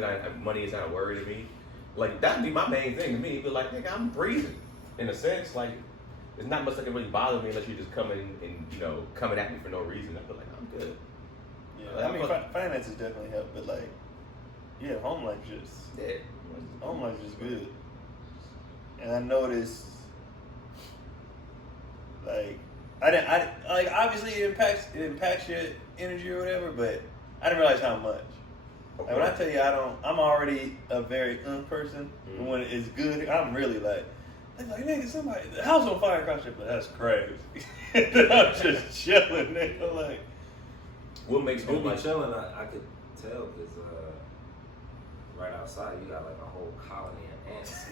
good. Money is not a worry to me. Like, that'd be my main thing to me. But like, nigga, I'm breathing. In a sense, like, there's not much that can really bother me unless you're just coming and, you know, coming at me for no reason. I feel like I'm good. Yeah, I mean, finances definitely help, but like, yeah, home life just good. And I noticed, like, like obviously it impacts your energy or whatever, but I didn't realize how much. Okay. Like when I tell you I'm already a very person, but when it's good, I'm really like nigga, somebody, the house on fire across your, but that's crazy. I'm just chilling, nigga, like. What makes home life chilling? I could tell because right outside you got like a whole colony of ants.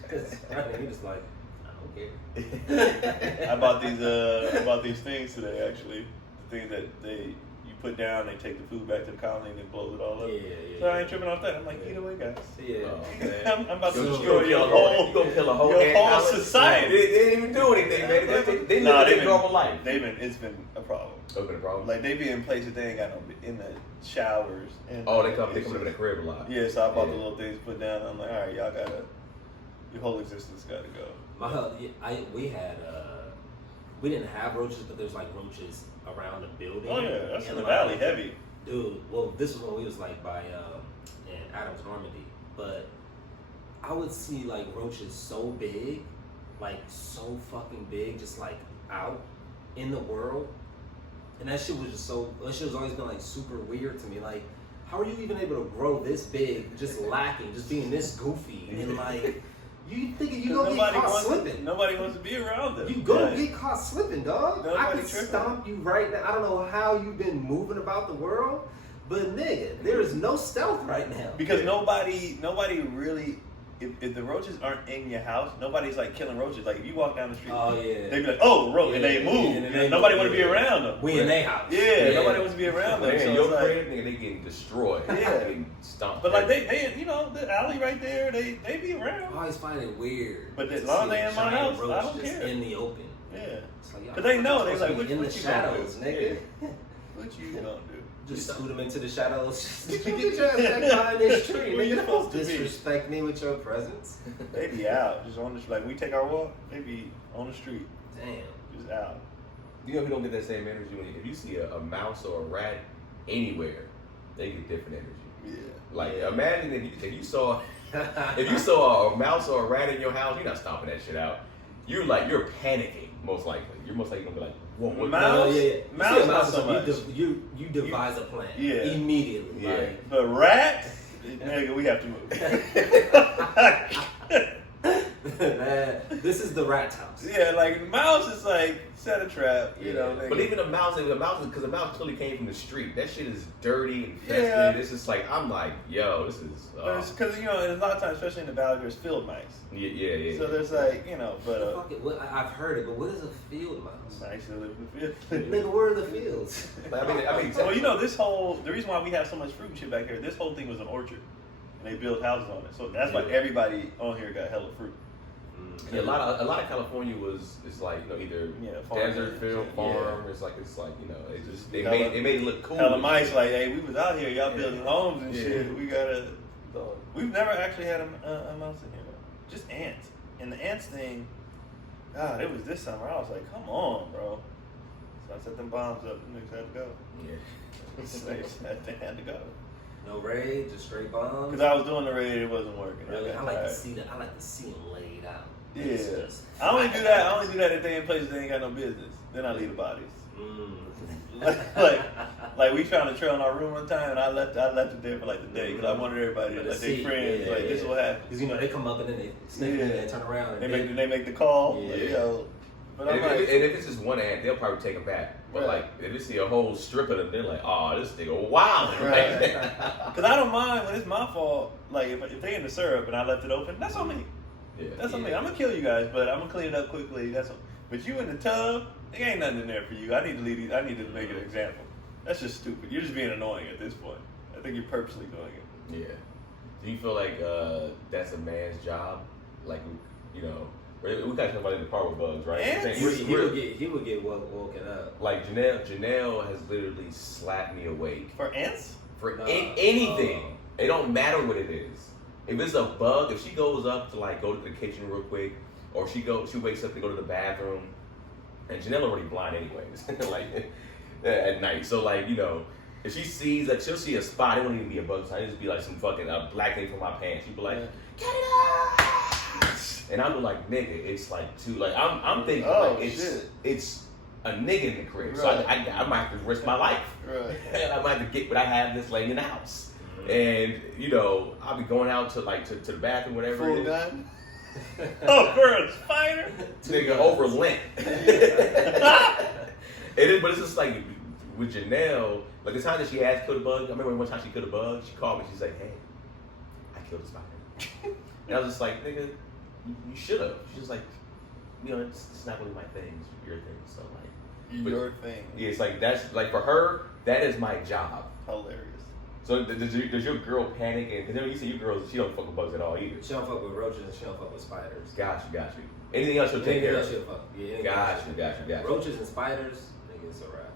Because you just like, I don't care. I bought these things today actually. The things that you put down, they take the food back to the colony and it blows it all up. Yeah. So I ain't tripping off that. I'm like, eat away, guys. Yeah. I'm about to destroy your whole society. They didn't even do anything, man. They live their normal life. It's been a problem. It's been a problem. Like they be in places they ain't got no in the showers. And they come to the crib a lot. Yeah, so I bought the little things to put down. I'm like, all right, y'all gotta, your whole existence gotta go. We didn't have roaches, but there's like roaches around the building. Oh yeah, that's in the valley, heavy. Dude, well, this was when we was like by in Adams, Normandy, but I would see like roaches so big, like so fucking big, just like out in the world, and that shit was always been like super weird to me. Like, how are you even able to grow this big, just lacking, just being this goofy, and like. You thinking you gonna get caught slipping? Nobody wants to be around them. You gonna get caught slipping, dog. I could tripping. stomp you right now. I don't know how you've been moving about the world, but nigga, there is no stealth right now. Because nobody really. If the roaches aren't in your house, nobody's like killing roaches. Like if you walk down the street, they be like, "Oh, roach," and they move. And nobody want to be around them. We in their house. Yeah, nobody wants to be around them. So your crib, nigga, they getting destroyed. Yeah, getting stomped. But like they, you know, the alley right there, they be around. I always find it weird. But as long as they in my house, I don't care. In the open. Yeah, like, but they know they like, what in you the shadows, nigga. What you gonna do? Just scoot them into the shadows. Get your ass back behind this tree. Nigga, don't disrespect me with your presence. They be out, just on the like we take our walk. They be on the street. Damn, just out. You know, if you don't get that same energy when if you see a mouse or a rat anywhere, they get different energy. Yeah. Like imagine if you saw a mouse or a rat in your house, you're not stomping that shit out. You're panicking most likely. You're most likely gonna be like, whoa, what? Mouse, mouse not so much. You devise a plan. Yeah. Immediately. Yeah. Like. But rat, nigga, we have to move. Man, this is the rat's house. Yeah, like mouse is like set a trap, you know. But even a mouse, because the mouse clearly came from the street. That shit is dirty and infested. Yeah. It's just like I'm like, yo, this is. Because you know, a lot of times, especially in the valley, there's field mice. Yeah. So there's like, you know, but I've heard it, but what is a field mouse? Mice that live in the field. Nigga, where are the fields? I mean, well, you know, the reason why we have so much fruit and shit back here, this whole thing was an orchard, and they built houses on it. So that's why everybody on here got hella fruit. Yeah, a lot of California it's like, you know, either desert, field, farm. It's like you know, they made it look cool. Hella mice like, hey, we was out here, y'all building homes and shit. We've never actually had a mouse in here though. Just ants. And the ants thing, God, it was this summer. I was like, come on, bro. So I set them bombs up and niggas had to go. Yeah. They had to go. No raid, just straight bombs. Because I was doing the raid, it wasn't working. Really, I like to see them laid out. Yeah, I only do that if they in places they ain't got no business. Then I leave the bodies. like we found a trail in our room one time, and I left it there for like the day because I wanted everybody to let their friends this is what happened. Because you know they come up and then they sniff it and turn around. And they make the call. Yeah. Like, yo. But and if it's just one ant, they'll probably take them back. But like if they see a whole strip of them, they're like, oh, this nigga wild. Right. Because I don't mind when it's my fault. Like if they in the syrup and I left it open, that's on me. Yeah. That's on me. I'm gonna kill you guys, but I'm gonna clean it up quickly. But you in the tub, there ain't nothing in there for you. I need to leave. I need to make an example. That's just stupid. You're just being annoying at this point. I think you're purposely doing it. Yeah. Do you feel like that's a man's job? Like, you know, we kind of talk about it in the part with bugs, right? He would get woken up. Like Janelle has literally slapped me awake For ants? for anything. It don't matter what it is. If it's a bug, if she goes up to like go to the kitchen real quick, or she wakes up to go to the bathroom, and Janelle already blind anyways, like at night. So like, you know, if she sees that, she'll see a spot. It won't even be a bug sign. It'll just be like some fucking black thing from my pants. She'll be like, get it out! And I'm like, nigga, it's like too like I'm thinking like it's a nigga in the crib, so I might have to risk my life. Right. And I might have to get what I have this laying in the house. And you know, I'll be going out to like to the bathroom, whatever. Full gun. Oh, for a spider? Nigga, over lint. But it's just like with Janelle, like the time that she has killed a bug. I remember one time she killed a bug. She called me. She's like, "Hey, I killed a spider." And I was just like, "Nigga, you should have." She's just like, "You know, it's not really my thing. It's your thing." So like, your thing. Yeah, it's like that's like for her, that is my job. Hilarious. So does your girl panic? And because you say your girl, she don't fuck with bugs at all either. She don't fuck with roaches and she don't fuck with spiders. Got you. Anything else she'll take care of? Yeah, Got you. Roaches and spiders, nigga, it's a wrap.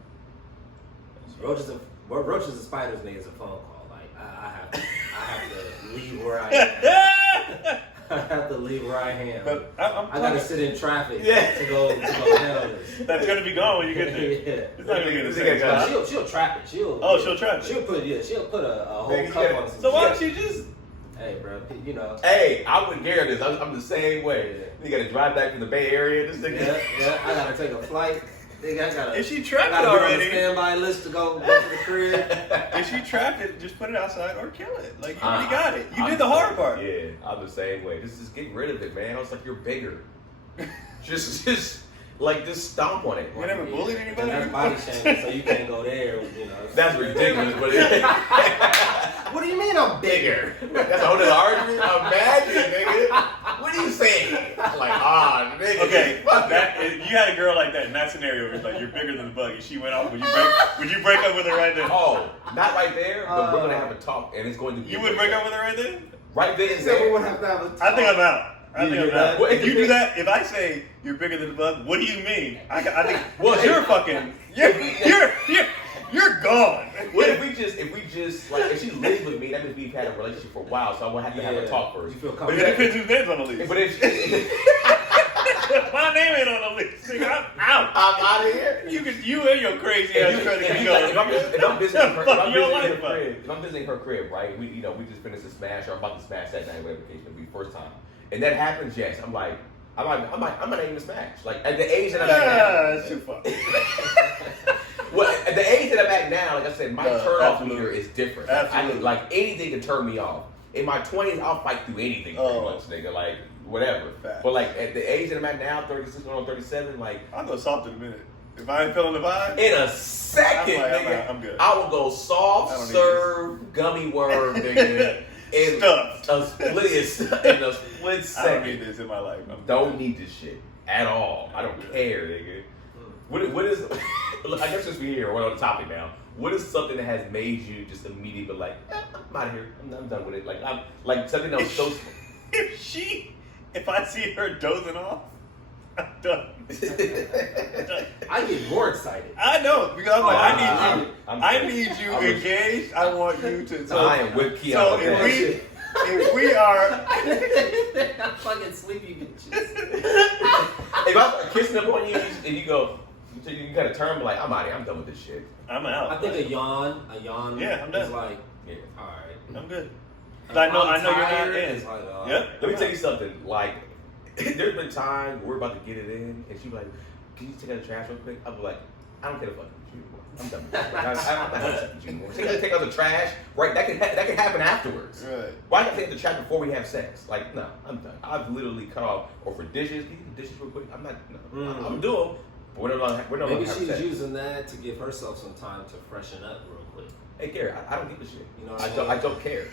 Roaches and spiders, nigga, it's a phone call. Like I have to leave where I am. I have to leave where I am. But I gotta sit in traffic to go handle this. That's gonna be gone when you get there. Yeah. It's not gonna be the same time. She'll trap it. She'll trap it. She'll put a whole cup on some. So why don't you just? Hey, bro, you know. Hey, I wouldn't care this. I'm the same way. You gotta drive back from the Bay Area. This nigga. Yeah. I gotta take a flight. If she trapped it already, already, standby list to go to the crib. If she trapped it, just put it outside or kill it. Like you already got it. You did the hard part. Yeah, I'm the same way. Just get rid of it, man. I was like, you're bigger. just stomp on it. You never bullied anybody. And that's body shaming, so you can't go there. You know. That's ridiculous. But what do you mean I'm bigger? That's a whole other argument. Imagine, nigga. What are you saying? Like, nigga. Okay, you had a girl like that in that scenario. It's like you're bigger than the bug, and she went off. Would you break up with her right then? Oh, not right there. But we're gonna have a talk, and it's going to be. You would break up with her right then? Right then and So there. we would have to have a talk. I think I'm out. Well, if you do that, if I say you're bigger than the bug, what do you mean? I think you're fucking you're gone. What if we just like if she lives with me, that means we've had a relationship for a while, so I won't have to have a talk first. You feel But it depends whose name's on the list. But if my name ain't on the list, nigga, I'm out. I'm out of here. You and your crazy ass trying to go. If I'm visiting her crib, right? We just finished a smash or I'm about to smash that night, whatever the case may be, first time. And that happens, yes. I'm not even a smash. Like at the age that I'm at now. That's too far. Well, at the age that I'm at now, like I said, my turn off meter is different. Absolutely. Like anything can turn me off. In my 20s, I'll fight through anything pretty much, nigga. Like whatever. Facts. But like at the age that I'm at now, 36 going on 37, like I'll go soft in a minute. If I ain't feeling the vibe, in a second, nigga, I'm good. I will go soft serve gummy worm, nigga. In Stuffed. a split second. I don't need this in my life. Don't need this shit at all. I don't care, nigga. What is? I guess since we're here, we're on the topic now. What is something that has made you just immediately be like, I'm out of here. I'm done with it. Like I'm like something that was so. If I see her dozing off, I'm done. I get more excited. I know because I'm like, I need you engaged. I want you to. So, I am with Keon. So if we are, I'm fucking sleepy bitches. If I start kissing up on you and you go, you kind of turn like, I'm out of here. I'm done with this shit. I'm out. I think a yawn. Yeah, I'm done. Is like, all right, I'm good. I know you're not in. Like, Yep. Let me tell you something. Like, there's been times we're about to get it in, and she's like, "Can you take out the trash real quick?" I'll be like, "I don't care to fuck with you anymore. I'm done with you. I'm not fucking with you anymore. Take out the trash, right? That can happen afterwards. Right. Why can't I take out the trash before we have sex? Like, no, I'm done. I've literally cut off. Or for dishes, can you do dishes real quick? I'm not. No, I'm doing. But we're not maybe have she's sex. using that to give herself some time to freshen up real quick. Hey Gary, I don't give a shit. You know, I don't care.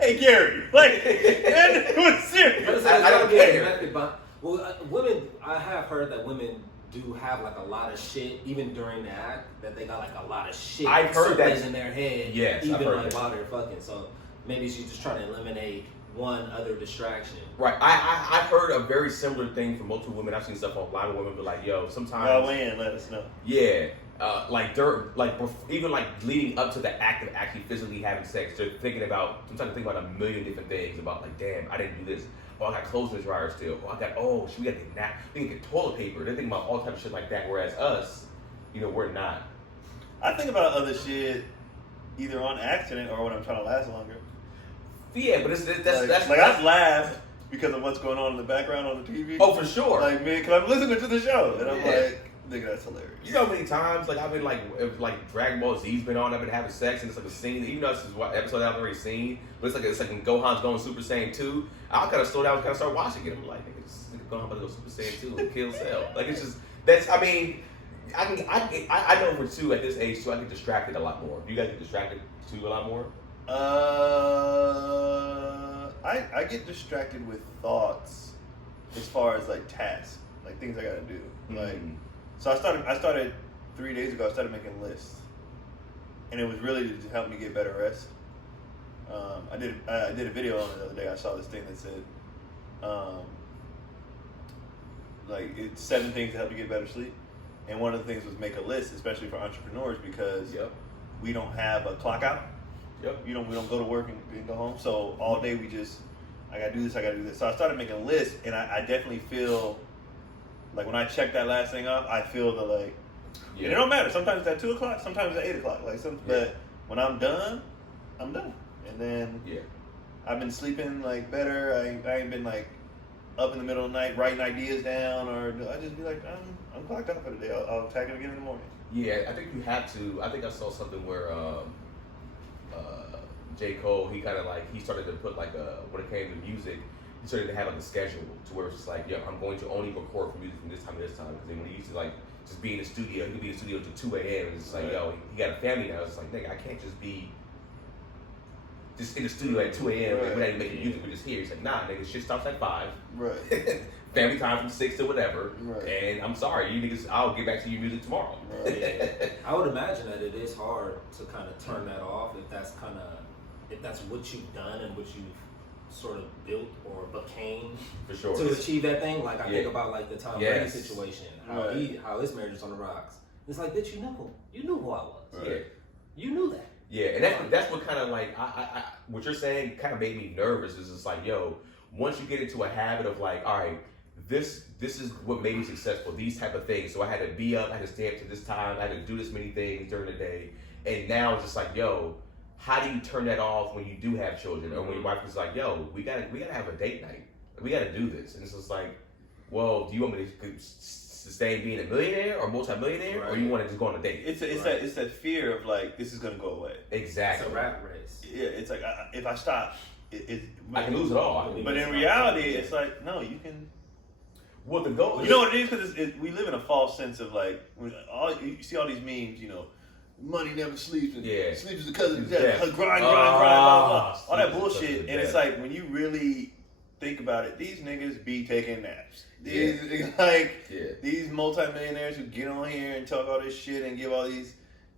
Hey Gary, like, that was serious. I don't care. Well, women, I have heard that women do have like a lot of shit, even during the act, that they got like a lot of shit I've heard that in their head, yes, even I've heard like that. while they're fucking. So maybe she's just trying to eliminate one other distraction. Right. I've heard a very similar thing from multiple women. I've seen stuff online with women be like, yo, sometimes. Well, when let us know. Yeah. even like leading up to the act of actually physically having sex, they're thinking about, sometimes think about a million different things about like, damn, I didn't do this. Oh, I got clothes in the dryer still. Oh, we got to get we can get toilet paper. They're thinking about all type of shit like that, whereas us, we're not. I think about other shit either on accident or when I'm trying to last longer. Yeah, but that's I've laughed because of what's going on in the background on the TV. Oh, for sure. Like, man, because I'm listening to the show and I'm like, nigga, that's hilarious. You know how many times, like, I've been like, if, like Dragon Ball Z's been on, I've been having sex, and it's like a scene, even though this is what episode I've already seen, but it's like when Gohan's going Super Saiyan 2, I'll kind of slow down and kind of start watching it. I'm like, nigga, this Gohan about to go Super Saiyan 2 and kill Cell. Like, it's just, I know for two, at this age too, I get distracted a lot more. You guys get distracted too a lot more? I get distracted with thoughts as far as like tasks, like things I gotta do. Like, so I started 3 days ago. I started making lists, and it was really to help me get better rest. I did a video on it the other day. I saw this thing that said, like, it's 7 things to help you get better sleep, and one of the things was make a list, especially for entrepreneurs, because we don't have a clock out. We don't go to work and go home. So all day I gotta do this, I gotta do this. So I started making a list, and I definitely feel like when I check that last thing off, I feel the like. And it don't matter. Sometimes it's at 2 o'clock, sometimes it's at 8 o'clock. But when I'm done, I'm done. And then I've been sleeping like better. I ain't been like up in the middle of the night writing ideas down, or I just be like, I'm clocked out for the day. I'll attack it again in the morning. Yeah, I think you have to. I think I saw something where J. Cole, he kind of like, he started to put like when it came to music, he started to have like a schedule to where it's just like, I'm going to only record for music from this time to this time. Because then when he used to like just be in the studio, he could be in the studio till 2 a.m. and it's just like, he got a family now. It's like, nigga, I can't just be just in the studio at 2 a.m. We're not even making music, we're just here. He's like, nah, nigga, shit stops at 5. Right. Family time from 6 to whatever. Right. And I'm sorry, you niggas, I'll get back to your music tomorrow. Right. I would imagine that it is hard to kind of turn that off if that's what you've done and what you've sort of built or became For sure. to achieve that thing. Like I think about like the Tom Brady Yes. situation, how his marriage is on the rocks. It's like, bitch, you knew who I was. Yeah. You knew that. Yeah, and that's what kind of like I what you're saying kind of made me nervous. Is it's like, once you get into a habit of like, all right, this is what made me successful. These type of things. So I had to be up, I had to stay up to this time, I had to do this many things during the day, and now it's just like, how do you turn that off when you do have children, or when your wife is like, we gotta have a date night, we gotta do this, and it's just like, well, do you want me to sustain being a millionaire or multi-millionaire, or you want to just go on a date? It's that fear of like, this is gonna go away. Exactly. It's a rat race. Yeah, it's like if I stop, I can lose it all. But in reality, it's like, no, you can. Well, the goal. You know what it is? Because we live in a false sense of like, you see all these memes, money never sleeps, and sleep is the cousin of death. Grind, blah, blah. All that bullshit. And it's like, when you really think about it, these niggas be taking naps. These multimillionaires who get on here and talk all this shit and give all these,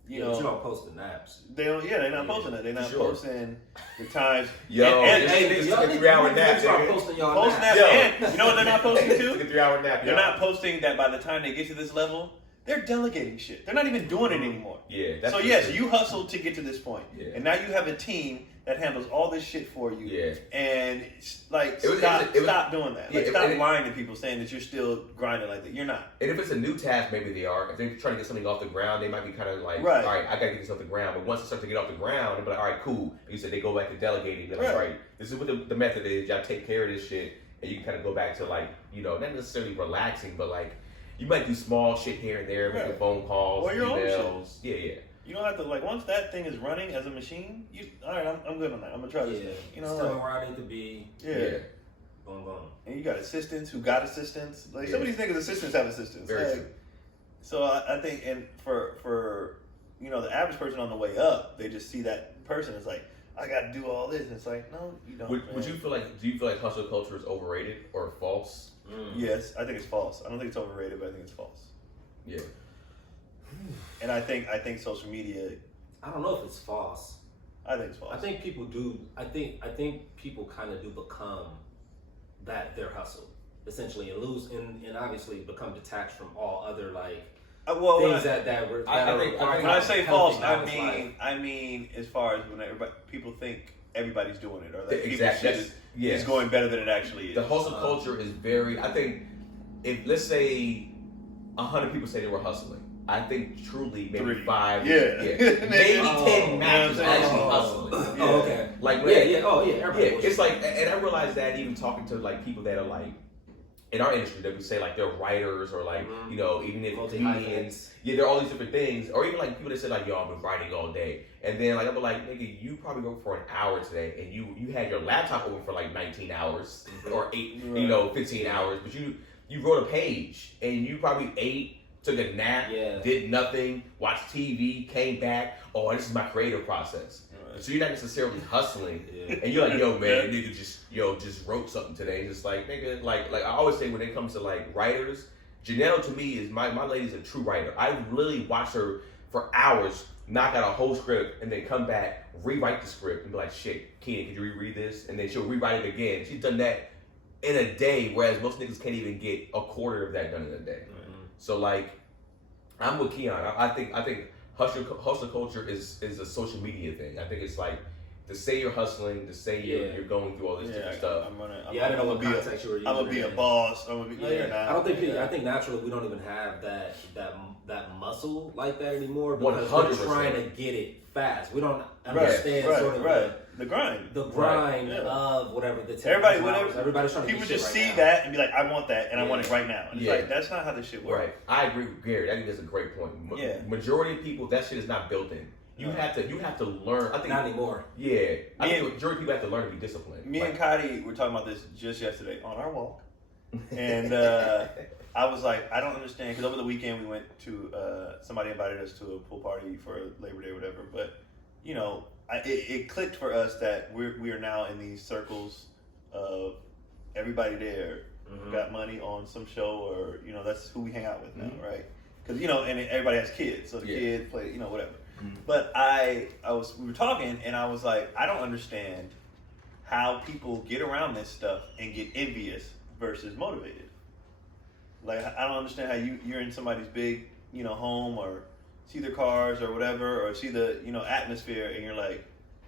but you don't post the naps. They don't. Yeah, they're not posting it. They're not posting the times. Y'all need need to 3-hour nap. start posting y'all Post naps. naps, and you know what they're not posting too? 3-hour nap. They're not posting that by the time they get to this level, they're delegating shit. They're not even doing it anymore. Yeah. So yes, you hustled to get to this point, and now you have a team that handles all this shit for you. Yeah. And like, stop doing that. Like, stop lying to people saying that you're still grinding like that. You're not. And if it's a new task, maybe they are. If they're trying to get something off the ground, they might be kind of like, all right, I gotta get this off the ground. But once it starts to get off the ground, they'll be like, all right, cool. And you said they go back to delegating. They're like, all right, this is what the method is. Y'all take care of this shit, and you can kind of go back to like, not necessarily relaxing, but like, you might do small shit here and there, making phone calls, or your emails. Own shit. You don't have to, like, once that thing is running as a machine, all right, I'm good on that. I'm gonna try this thing. Still where I need to be. Yeah. Boom, boom. And you got assistants who got assistants. Like, some of these niggas' assistants have assistants. Very true. So I think, and for the average person on the way up, they just see that person as like, I got to do all this. And it's like, no, you don't. Do you feel like hustle culture is overrated or false? Yes, I think it's false. I don't think it's overrated, but I think it's false. Yeah. And I think social media. I don't know if it's false. I think it's false. I think people do. I think people kind of do become their hustle essentially, and obviously become detached from all other like things that were. I think when I say false, I mean as far as when people think everybody's doing it or that people's shit is going better than it actually is. The hustle culture is very. I think if let's say 100 people say they were hustling, I think truly maybe 5, maybe 10 matches actually hustling. Okay. Like it's like, and I realize that even talking to like people that are like in our industry that we say like they're writers or like you know even if comedians, there are all these different things, or even like people that say like yo I've been writing all day, and then like I'm like nigga you probably worked for an hour today and you had your laptop open for like 19 hours or 15 hours, but you wrote a page and you probably ate. Took a nap, did nothing, watched TV, came back. Oh, this is my creative process. Right. So you're not necessarily hustling, and you're like, yo, man, nigga, just wrote something today. Just like, nigga, like I always say when it comes to like writers, Janelle to me is my lady's a true writer. I literally watch her for hours, knock out a whole script, and then come back, rewrite the script, and be like, shit, Keenan, could you reread this? And then she'll rewrite it again. She's done that in a day, whereas most niggas can't even get a quarter of that done in a day. So like, I'm with Keon. I think hustle culture is a social media thing. I think it's like to say you're hustling, to say you're going through all this different stuff. I don't know what context you were using. I'm gonna be a boss. I'm gonna be. I don't think. I think naturally we don't even have that muscle like that anymore because 100%. we're trying to get it fast. We don't understand the grind. The grind of whatever the everybody's trying to people just see that and be like, I want that and I want it right now. And it's like that's not how this shit works. Right. I agree with Gary. I think that's a great point. Majority of people that shit is not built in. You have to learn. I think not anymore. Yeah. I think the majority of people have to learn to be disciplined. Me and Cotty were talking about this just yesterday on our walk. And I was like, I don't understand, because over the weekend we went to, somebody invited us to a pool party for Labor Day or whatever, but, you know, it clicked for us that we are now in these circles of everybody there got money on some show, or, you know, that's who we hang out with now, right? Because, you know, and everybody has kids, so the kids play, you know, whatever. But we were talking, and I was like, I don't understand how people get around this stuff and get envious versus motivated. Like, I don't understand how you're in somebody's big, you know, home, or see their cars or whatever, or see the, you know, atmosphere, and you're like,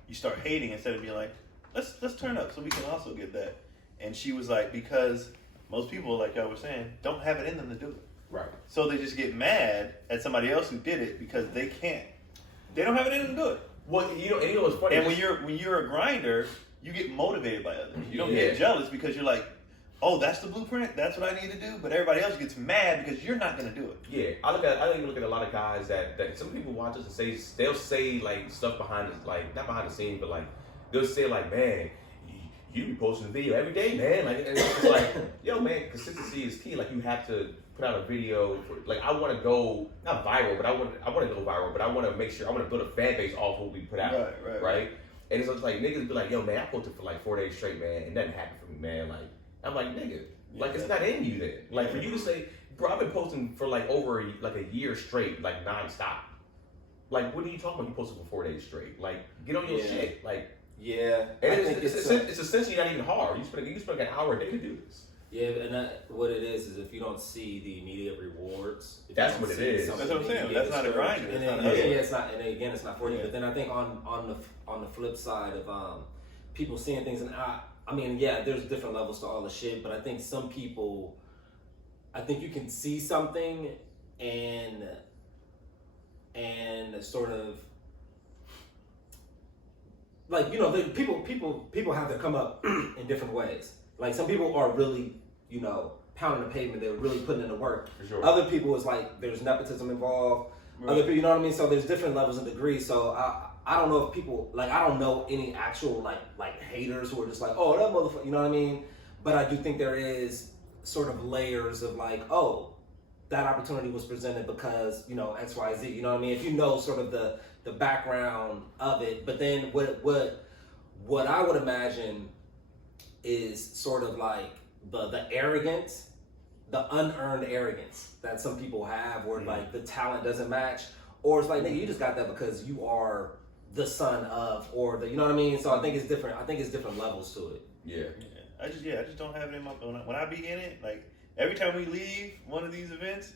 you start hating instead of being like, let's turn up so we can also get that. And she was like, because most people, like I was saying, don't have it in them to do it. Right. So they just get mad at somebody else who did it because they can't. They don't have it in them to do it. Well, you know what's funny? And when you're a grinder, you get motivated by others. You don't get jealous because you're like, oh, that's the blueprint. That's what I need to do. But everybody else gets mad because you're not going to do it. Yeah, I even look at a lot of guys that some people watch us and they'll say like stuff behind the, like not behind the scenes, but like they'll say like, man, you be posting a video every day, man. Like, and it's like, yo, man, consistency is key. Like, you have to put out a video. Like, I want to go not viral, but I want to go viral. But I want to make sure I want to build a fan base off what we put out, right? And it's just like niggas be like, yo, man, I posted for like 4 days straight, man, and nothing happened for me, man. Like, I'm like, nigga, like it's not in you then. Like for you to say, bro, I've been posting for like over a year straight, like nonstop. Like, what are you talking about? You posted for 4 days straight. Like, get on your shit. Like, and it's essentially not even hard. You spend like an hour a day to do this. Yeah, and what it is if you don't see the immediate rewards. That's what it is. That's what I'm saying. That's not a grind. It's not. And again, it's not for you. But then I think on the flip side of people seeing things, and I mean, there's different levels to all the shit. But I think some people, you can see something and sort of. Like, you know, people have to come up in different ways. Like, some people are really, you know, pounding the pavement. They're really putting in the work. For sure. Other people is like, there's nepotism involved. Right. Other people, you know what I mean? So there's different levels and degrees. So I don't know if people, like, I don't know any actual, like haters who are just like, oh, that motherfucker, you know what I mean? But I do think there is sort of layers of like, oh, that opportunity was presented because, you know, X, Y, Z, you know what I mean? If you know sort of the background of it, but then what I would imagine is sort of like the arrogance, the unearned arrogance that some people have, where like the talent doesn't match, or it's like, nigga, you just got that because you are the son of, or the, you know what I mean? So I think it's different. I think it's different levels to it. Yeah. I just don't have it in my, when I be in it, like every time we leave one of these events,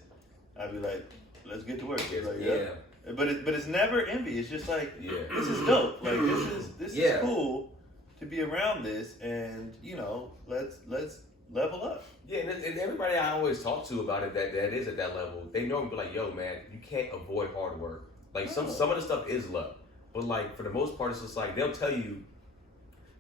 I'd be like, let's get to work. Yes, Like, yeah. But it's never envy. It's just like, Yeah. this is dope. Like this Yeah. is cool to be around this, and let's level up. Yeah, and everybody I always talk to about it that is at that level, they know me, be like, yo, man, you can't avoid hard work. Like some of the stuff is luck, but like for the most part, it's just like they'll tell you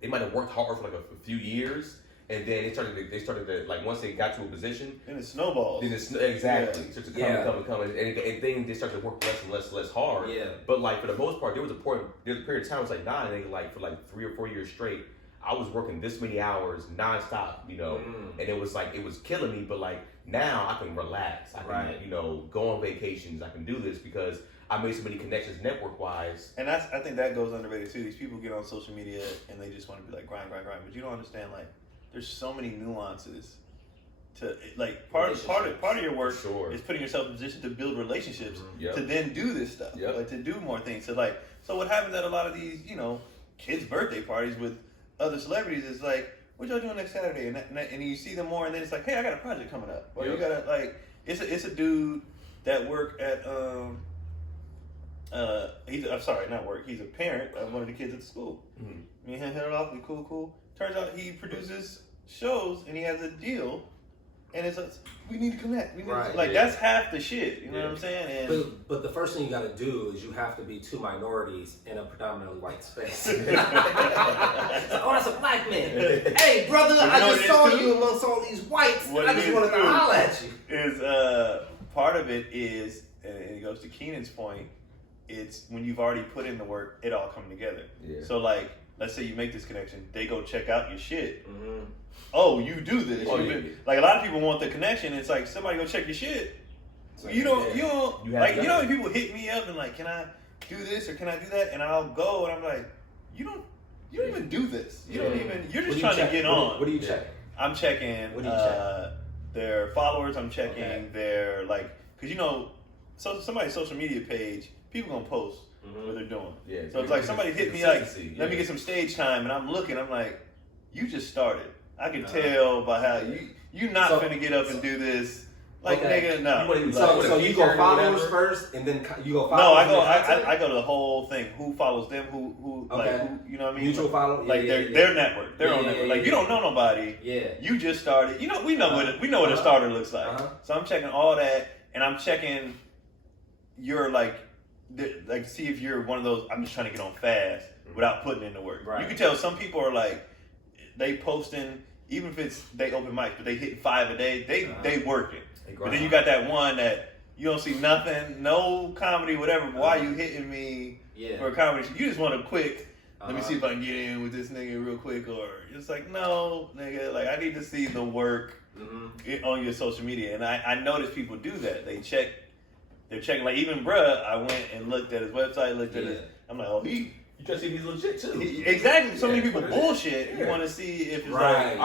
they might have worked hard for like a few years, and then they started to like once they got to a position, And it snowballs. then it's exactly Yeah. starts to come, and then they start to work less hard. Yeah. But like for the most part, there was a period of time it was like nigga, like for like 3 or 4 years straight, I was working this many hours nonstop, and it was killing me. But like now I can relax, I can go on vacations, I can do this because I made so many connections network wise. And I think that goes underrated too. These people get on social media and they just want to be like grind, but you don't understand like there's so many nuances to like part of your work is putting yourself in a position to build relationships to then do this stuff, like to do more things. So what happens at a lot of these kids' birthday parties with other celebrities is like, what y'all doing next Saturday? And you see them more, and then it's like, hey, I got a project coming up, or you gotta like it's a dude that worked at he's a parent of one of the kids at the school. Me and him hit it off, we cool. Turns out he produces shows and he has a deal, and it's like, we need to connect. That's half the shit. You know what I'm saying? And but the first thing you got to do is you have to be two minorities in a predominantly white space. Oh, that's a black man. Hey, brother, I just saw you amongst all these whites. I just wanted to holler at you. Is part of it is, and it goes to Keenan's point. It's when you've already put in the work, it all coming together. Yeah. So like, let's say you make this connection, they go check out your shit. Mm-hmm. Oh, you do this. Like a lot of people want the connection. It's like somebody go check your shit. So you don't when people hit me up and like, can I do this or can I do that? And I'll go and I'm like, you don't even do this. You're just trying to get on. What do you check? I'm checking their followers. I'm checking their because so somebody's social media page. People gonna post what they're doing. Yeah, so it's like somebody hit me like, let me get some stage time, and I'm looking. I'm like, you just started. I can tell by how you not finna get up and do this. Like nigga, no. So you go followers first, and then you go followers. No, I go to the whole thing. Who follows them? Who you know what I mean? Mutual follow. Their network, their own network. Like you don't know nobody. Yeah. You just started. We know what a starter looks like. So I'm checking all that, and I'm checking your see if you're one of those. I'm just trying to get on fast without putting in the work. Right. You can tell some people are like they posting even if it's they open mic, but they hit 5 a day. They working. But then you got that one that you don't see nothing, no comedy, whatever. But why you hitting me for a comedy? You just want a quick. Let me see if I can get in with this nigga real quick, or it's like no, nigga. Like I need to see the work on your social media, and I notice people do that. They're checking, like even bruh, I went and looked at his website, looked at his, I'm like, oh, you try to see if he's legit too. Exactly. So many people bullshit. You want to see if it's right.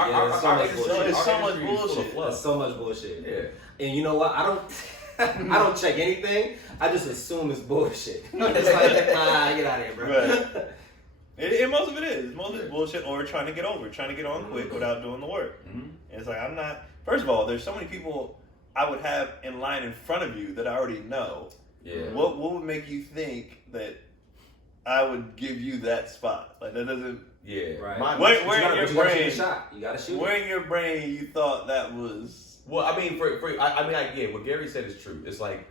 It's so much bullshit. There's so much bullshit. Yeah. And you know what? I don't check anything. I just assume it's bullshit. It's like, get out of here, bro. Right. And most of it is. Most of it is bullshit or trying to get on quick without doing the work. Mm-hmm. And it's like, I'm not, first of all, there's so many people I would have in line in front of you that I already know. Yeah. What would make you think that I would give you that spot? Like that doesn't. Yeah. Right. Where in your brain? You gotta shoot. Where in your brain you thought that was? Well, I mean, what Gary said is true. It's like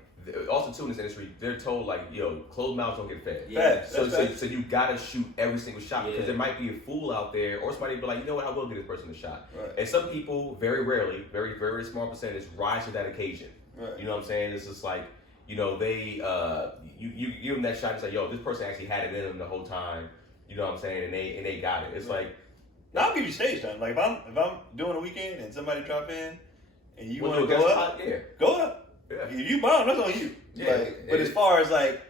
also too in this industry, they're told like, closed mouths don't get fed. Yeah. So you gotta shoot every single shot because there might be a fool out there or somebody be like, you know what, I will give this person a shot. Right. And some people, very rarely, very very small percentage, rise to that occasion. Right. You know what I'm saying? It's just like, they you give them that shot. It's like, yo, this person actually had it in them the whole time. You know what I'm saying? And they got it. It's like, I'll give you stage time. Like if I'm doing a weekend and somebody drop in and you want to go up, go up. Yeah. If you bomb, that's on you. Yeah. But as far as like,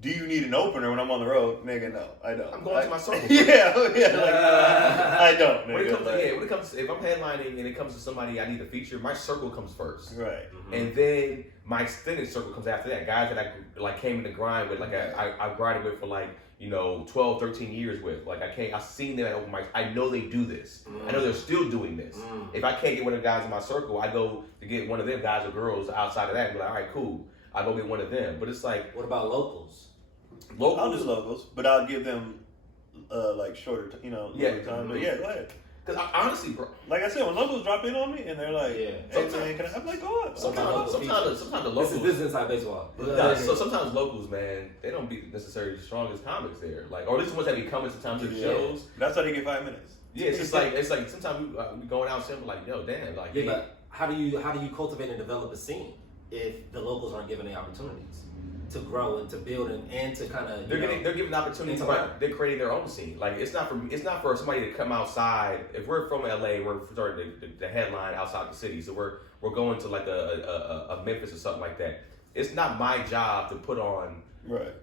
do you need an opener when I'm on the road? Nigga, no, I don't. I'm going to my circle. I don't. Nigga. When it comes to, if I'm headlining and it comes to somebody I need to feature, my circle comes first. Right. Mm-hmm. And then my extended circle comes after that. Guys that I came in the grind with, I grinded with for 12, 13 years with. I've seen them at open mics. I know they do this. I know they're still doing this. If I can't get one of the guys in my circle, I go to get one of them guys or girls outside of that and be like, all right, cool. I go get one of them. But it's like, What about locals? I'll do locals, but I'll give them like shorter, Yeah. time. But yeah, go ahead. because honestly, bro, Like I said, when locals drop in on me and they're like, Yeah. "Hey man, can I?" I'm like, "Go on." sometimes the locals. This is inside baseball. Yeah, so sometimes locals, man, they don't be necessarily the strongest comics there. Like, or at least the ones that be coming sometimes to the shows. That's how they get 5 minutes. Yeah, it's like sometimes we going out simple like, yo, damn, like, Yeah, but how do you cultivate and develop a scene if the locals aren't given the opportunities to grow and to build and to kind of they're giving the opportunity to they're creating their own scene. Like it's not for somebody to come outside. If we're from LA, we're starting the headline outside the city, so we're going to like a Memphis or something like that. It's not my job to put on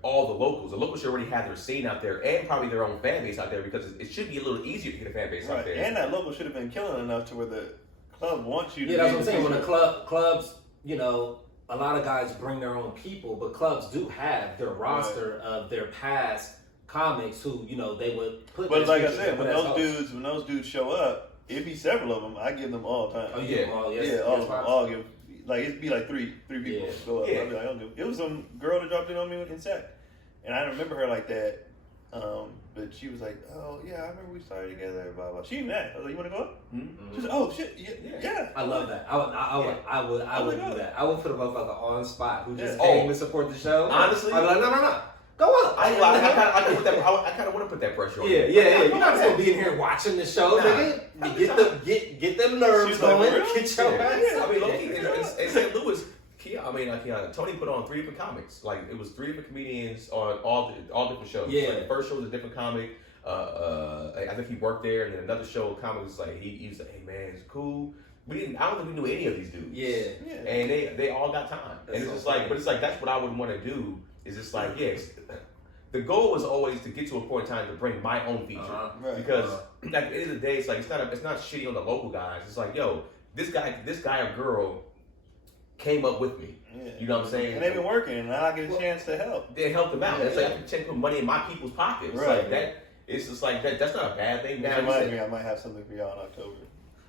all the locals. The locals should already have their scene out there and probably their own fan base out there because it should be a little easier to get a fan base out there. And that local should have been killing enough to where the club wants you to. Yeah, that's what I'm saying. When the clubs, a lot of guys bring their own people, but clubs do have their roster of their past comics who they would put. But like I said, when those dudes show up, it'd be several of them. I give them all time. Oh yeah, all of them. All give. Like it'd be like three people go up. Yeah. I'd be like, I don't give. It was some girl that dropped in on me in SAC, and I remember her like that. But she was like, "Oh yeah, I remember we started together." Blah blah. She didn't ask. I was like, "You want to go up?" Mm-hmm. She said, "Oh shit, yeah." I love that. I would do that. I would put a motherfucker on spot who just Yeah. came to support the show. Honestly, I'd be like, no, go up. I kind of want to put that pressure on. Yeah. You're not just gonna be in here watching the show, Nah. nigga. Get them nerves going. Like, really? Get your ass. I mean, low-key, in St. Louis, Tony put on 3 different comics. Like it was 3 different comedians on all different shows. Yeah. Like, the first show was a different comic. I think he worked there, and then another show comic was like he was like, "Hey man, it's cool." I don't think we knew any of these dudes. Yeah. And they all got time. That's and it's so just like, funny. but it's like that's what I would want to do. Is just like, yes. The goal was always to get to a point in time to bring my own feature because at the end of the day, it's like it's not shitty on the local guys. It's like, yo, this guy or girl came up with me. Yeah. You know what I'm saying? And they've been working, and I get a chance to help. They helped them out. Yeah, It's like I can put money in my people's pockets. Like that. It's just like that. That's not a bad thing. That reminds me, I might have something for y'all in October.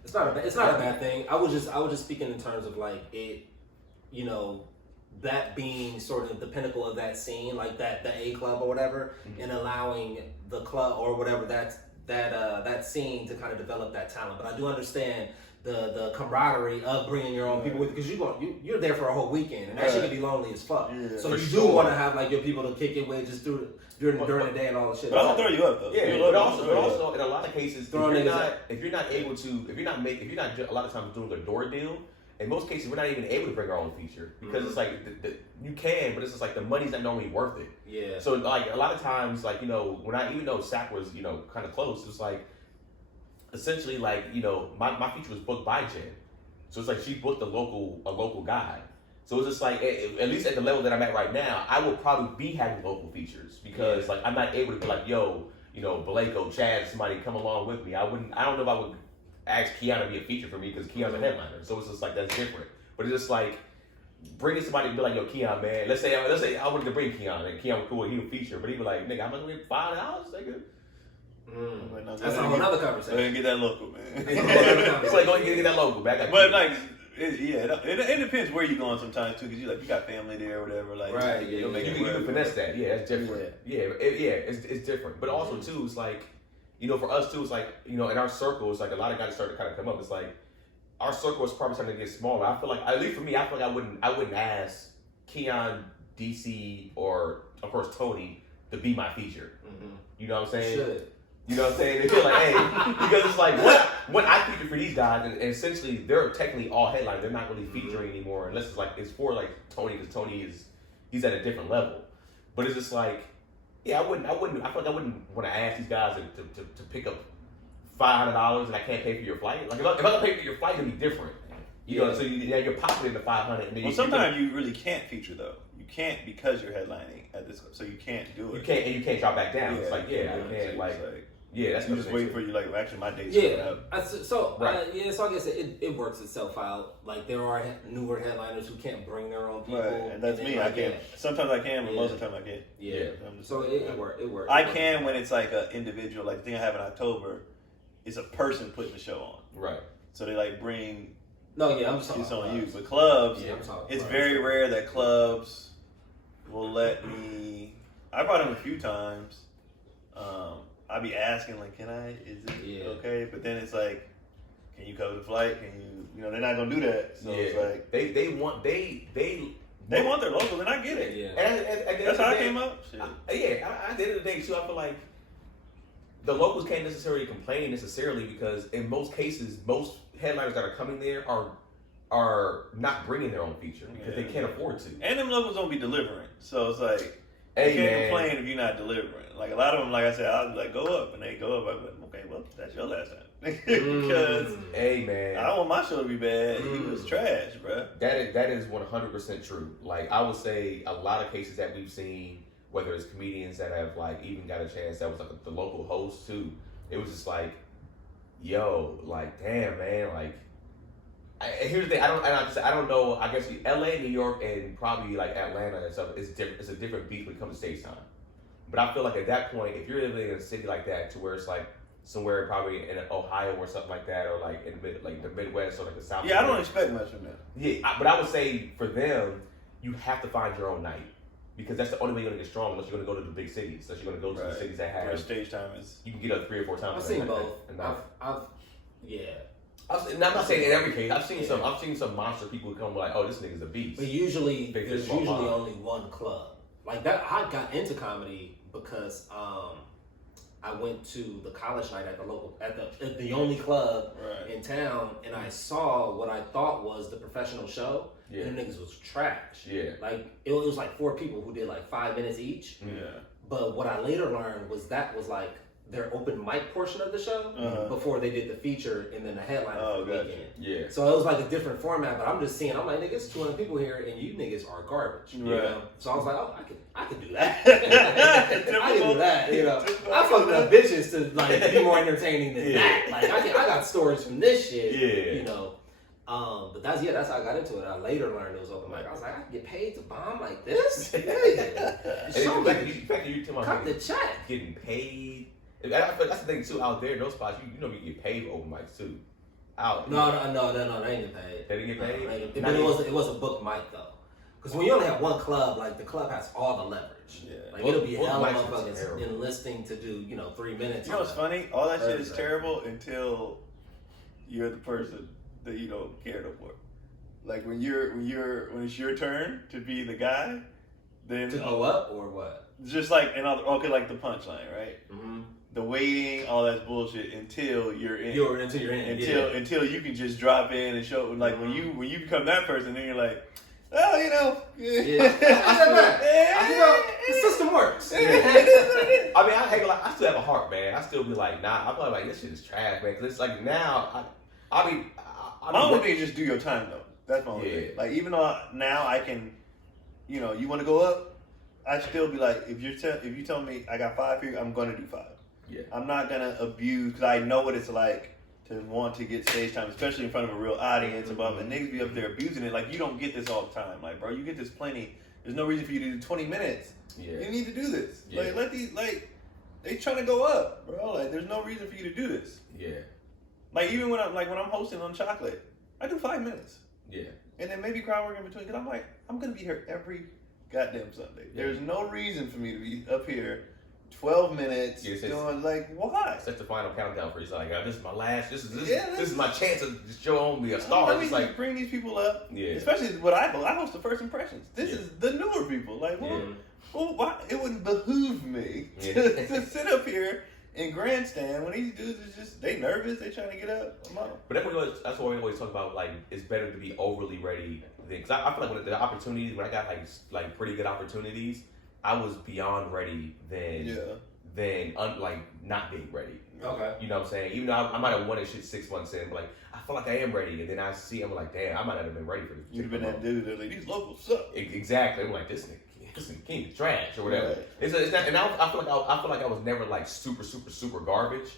It's not a bad thing. I was just speaking in terms of like it, that being sort of the pinnacle of that scene, like the A club or whatever, and allowing the club or whatever that scene to kind of develop that talent. But I do understand the camaraderie of bringing your own people with you because you're there for a whole weekend and that shit can be lonely as fuck. Yeah, so you do want to have like your people to kick it with just during the day and all the shit. But I'll throw you up though. Yeah, but also in a lot of cases, if you're not a lot of times doing a door deal. In most cases, we're not even able to bring our own feature because it's like you can, but it's just like the money's not normally worth it. Yeah. So like a lot of times, like even though SAC was kind of close, it was like essentially like my feature was booked by Jen, so it's like she booked a local guy. So it's just like at least at the level that I'm at right now, I will probably be having local features because like I'm not able to be like Baleko, Chad, somebody come along with me. I don't know if I would ask Keon to be a feature for me because Keon's a headliner. So it's just like that's different. But it's just like bringing somebody to be like, yo, Keon, man. Let's say I wanted to bring Keon and Keon was cool, he would feature, but he was like, nigga, I'm gonna get $5, nigga. That's a whole other conversation. Go ahead and get that local, man. It's like go ahead and get that local back. But like, it depends where you're going sometimes too, because you got family there or whatever. Like, right? You can finesse that. Yeah, it's different. It's different. But also too, it's like. For us too, it's like, in our circle, it's like a lot of guys started to kind of come up. It's like our circle is probably starting to get smaller. I feel like, at least for me, I feel like I wouldn't ask Keon, DC, or of course Tony to be my feature. Mm-hmm. You know what I'm saying? You should. You know what I'm saying? They feel like, hey, because it's like when I feature for these guys, and essentially they're technically all headliners. They're not really featuring anymore, unless it's for like Tony, because Tony he's at a different level. But it's just like. Yeah, I feel like I wouldn't want to ask these guys to pick up $500 and I can't pay for your flight. Like if I can pay for your flight, it'd be different. So you're pocketing the $500. And then sometimes you really can't feature though. You can't because you're headlining at this, so you can't do it. You can't drop back down. It's like I can't that's you just waiting for you. Like actually, my date's coming up. So I guess it works itself out. Like there are newer headliners who can't bring their own people, and that's me. I can't. Sometimes I can, but most of the time I can't. Yeah. So it works. I can when it's like an individual. Like the thing I have in October, it's a person putting the show on. Right. So they like bring No, yeah, I'm just talking it's about on you. clubs. But clubs, Yeah, I'm talking it's clubs. very rare that clubs will let me. I brought him a few times. I be asking like, "Can I? Is it okay?" But then it's like, "Can you cover the flight? Can you? You know, they're not gonna do that." So it's like they want their local, and I get it. Yeah. And that's how I came up. Shit. At the end of the day, too, I feel like the locals can't necessarily complain because in most cases, most headliners that are coming there are not bringing their own feature because they can't afford to. And them locals don't be delivering, so it's like Hey, you can't man. complain if you're not delivering. Like a lot of them, like I said, I'll be like, "Go up," and they go up. I'm like, "Okay, well, that's your last time." Because hey, man, I don't want my show to be bad. He was trash, bro. that is 100% true. Like I would say, a lot of cases that we've seen, whether it's comedians that have like even got a chance that was like the local host too. It was just like, yo, like damn, man, like. Here's the thing. I don't know. I guess L.A., New York, and probably like Atlanta and stuff is different. It's a different beat when it comes to stage time. But I feel like at that point, if you're living in a city like that, to where it's like somewhere probably in Ohio or something like that, or like in the Midwest or like the South. Yeah, I don't expect much from them. Yeah, but I would say for them, you have to find your own night because that's the only way you're gonna get strong. Unless you're gonna go to the big cities, unless you're gonna go to the cities that Where have stage time is. you can get up 3 or 4 times. I've seen both. Yeah. I'm not saying in every case. I've seen some monster people come like, oh, this nigga's a beast. But usually, Big there's fish, small usually pond. only one club. Like that, I got into comedy because I went to the college night at the only club in town, and I saw what I thought was the professional show. Yeah. And the niggas was trash. Yeah. Like it was like 4 people who did like 5 minutes each. Yeah. But what I later learned was that was like their open mic portion of the show before they did the feature and then the headline for the weekend. Yeah. So it was like a different format, but I'm just seeing, I'm like, nigga, it's 200 people here and you niggas are garbage. You know? So I was like, oh, I could do that. I can do that, you know. I fucked up bitches to like be more entertaining than that. Like I got stories from this shit, you know. But that's how I got into it. I later learned it was open mic. I was like, I can get paid to bomb like this? Show me. Cut the check. Getting paid. That's the thing too. Out there, those spots, you know, you get paid for open mics too. Out. No, they ain't get paid. They didn't get paid. But it was a book mic though. Because when you only have one club, like the club has all the leverage. Yeah. Like it'll be hell of motherfuckers enlisting to do 3 minutes. You know what's funny? All that shit is terrible until you're the person that you don't care no more. Like when it's your turn to be the guy, then to go up or what? Just like like the punchline, right? Mm-hmm. The waiting, all that bullshit until you're in. Until you're in. Until you can just drop in and show like when you become that person, then you're like, oh, you know. Yeah. The system works. I mean, I still have a heart, man. I still be like, nah. I'm probably like, this shit is trash, man. Because it's like now, my only thing is just do your time though. That's my only thing. Like even though now I can, you want to go up, I still be like, if you tell me I got 5 here, I'm gonna do 5. Yeah. I'm not gonna abuse because I know what it's like to want to get stage time, especially in front of a real audience. And niggas be up there abusing it. Like you don't get this all the time. Like bro, you get this plenty. There's no reason for you to do 20 minutes. Yeah. You need to do this. Yeah. Like let these they trying to go up, bro. Like there's no reason for you to do this. Yeah. Like even when I'm hosting on Chocolate, I do 5 minutes. Yeah. And then maybe crowd work in between because I'm like I'm gonna be here every goddamn Sunday. Yeah. There's no reason for me to be up here 12 minutes doing like why? Set the final countdown for you. So like, this is my last. This is my chance to show me a star. Let me just bring these people up. Yeah. Especially what I host the first impressions. This is the newer people. Like, well, why? It wouldn't behoove me to sit up here and grandstand when these dudes is just they nervous. They trying to get up. But that's what we always talk about. Like, it's better to be overly ready. Because I feel like when the opportunities, when I got like pretty good opportunities, I was beyond ready than not being ready. Okay. You know what I'm saying? Even though I might have wanted shit 6 months in, but like I feel like I am ready, and then I see I'm like, damn, I might not have been ready for this. You'd have been that dude that like these locals suck. Exactly. I'm like this nigga king of trash or whatever. Right. It's not, and I feel like I was never like super garbage,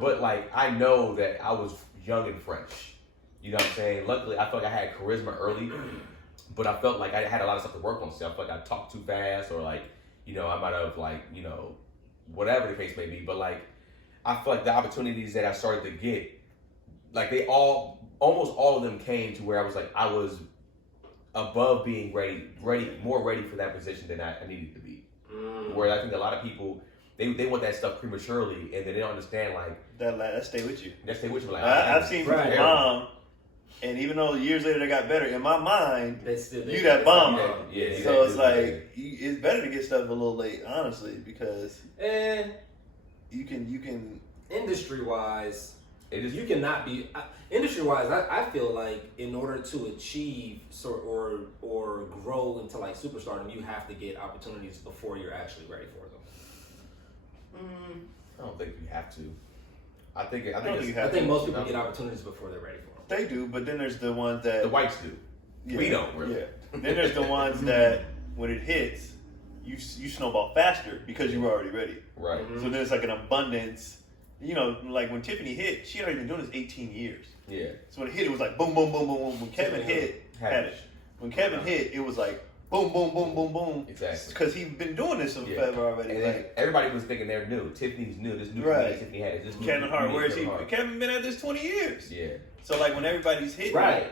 but like I know that I was young and fresh. You know what I'm saying? Luckily, I felt like I had charisma early. But I felt like I had a lot of stuff to work on. So I felt like I talked too fast, or like, I might have whatever the case may be. But like, I feel like the opportunities that I started to get like almost all of them came to where I was like, I was above being more ready for that position than I needed to be. Where I think a lot of people, they want that stuff prematurely, and then they don't understand like that stay with you. That stay with you. Like I've seen people bomb, and even though years later they got better, in my mind, you got bombed. Yeah. So it's like it's better to get stuff a little late, honestly, because you can industry wise. You cannot be industry wise. I feel like in order to achieve or grow into like superstardom, you have to get opportunities before you're actually ready for them. I don't think you have to. I think most people get opportunities before they're ready for them. They do, but then there's the ones that the whites do. Yeah, we don't really. Yeah. Then there's the ones that when it hits, you snowball faster because you were already ready. Right. So there's like an abundance. You know, like when Tiffany hit, she had already been doing this 18 years. Yeah. So when it hit, it was like boom, boom, boom, boom, boom. When Kevin hit, had it. When Kevin hit, it was like boom, boom, boom, boom, boom. Exactly. Because he's been doing this forever already. And like, everybody was thinking they're new. Tiffany's new. This new Tiffany had. This new Kevin Hart, where is he? Kevin been at this 20 years. Yeah. So like when everybody's hitting, right.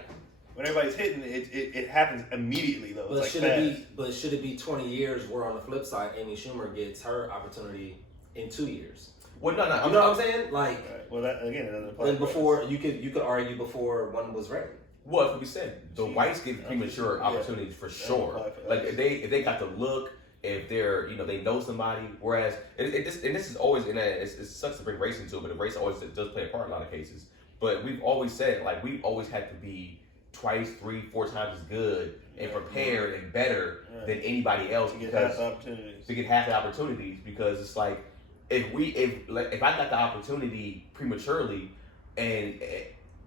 When everybody's hitting, it happens immediately though. But it's should it be 20 years? Where on the flip side, Amy Schumer gets her opportunity in 2 years. Well, no. You know what I'm saying? Like, right. Well, that again, then before you could argue before one was ready. Well, as we said, the whites give premature opportunities for sure. Like if they got the look, if they're they know somebody. Whereas this is always it sucks to bring race into it, but the race always does play a part in a lot of cases. But we've always said like we've always had to be twice, 3, 4 times as good and prepared and better than anybody else to get half the opportunities. Because it's like if I got the opportunity prematurely and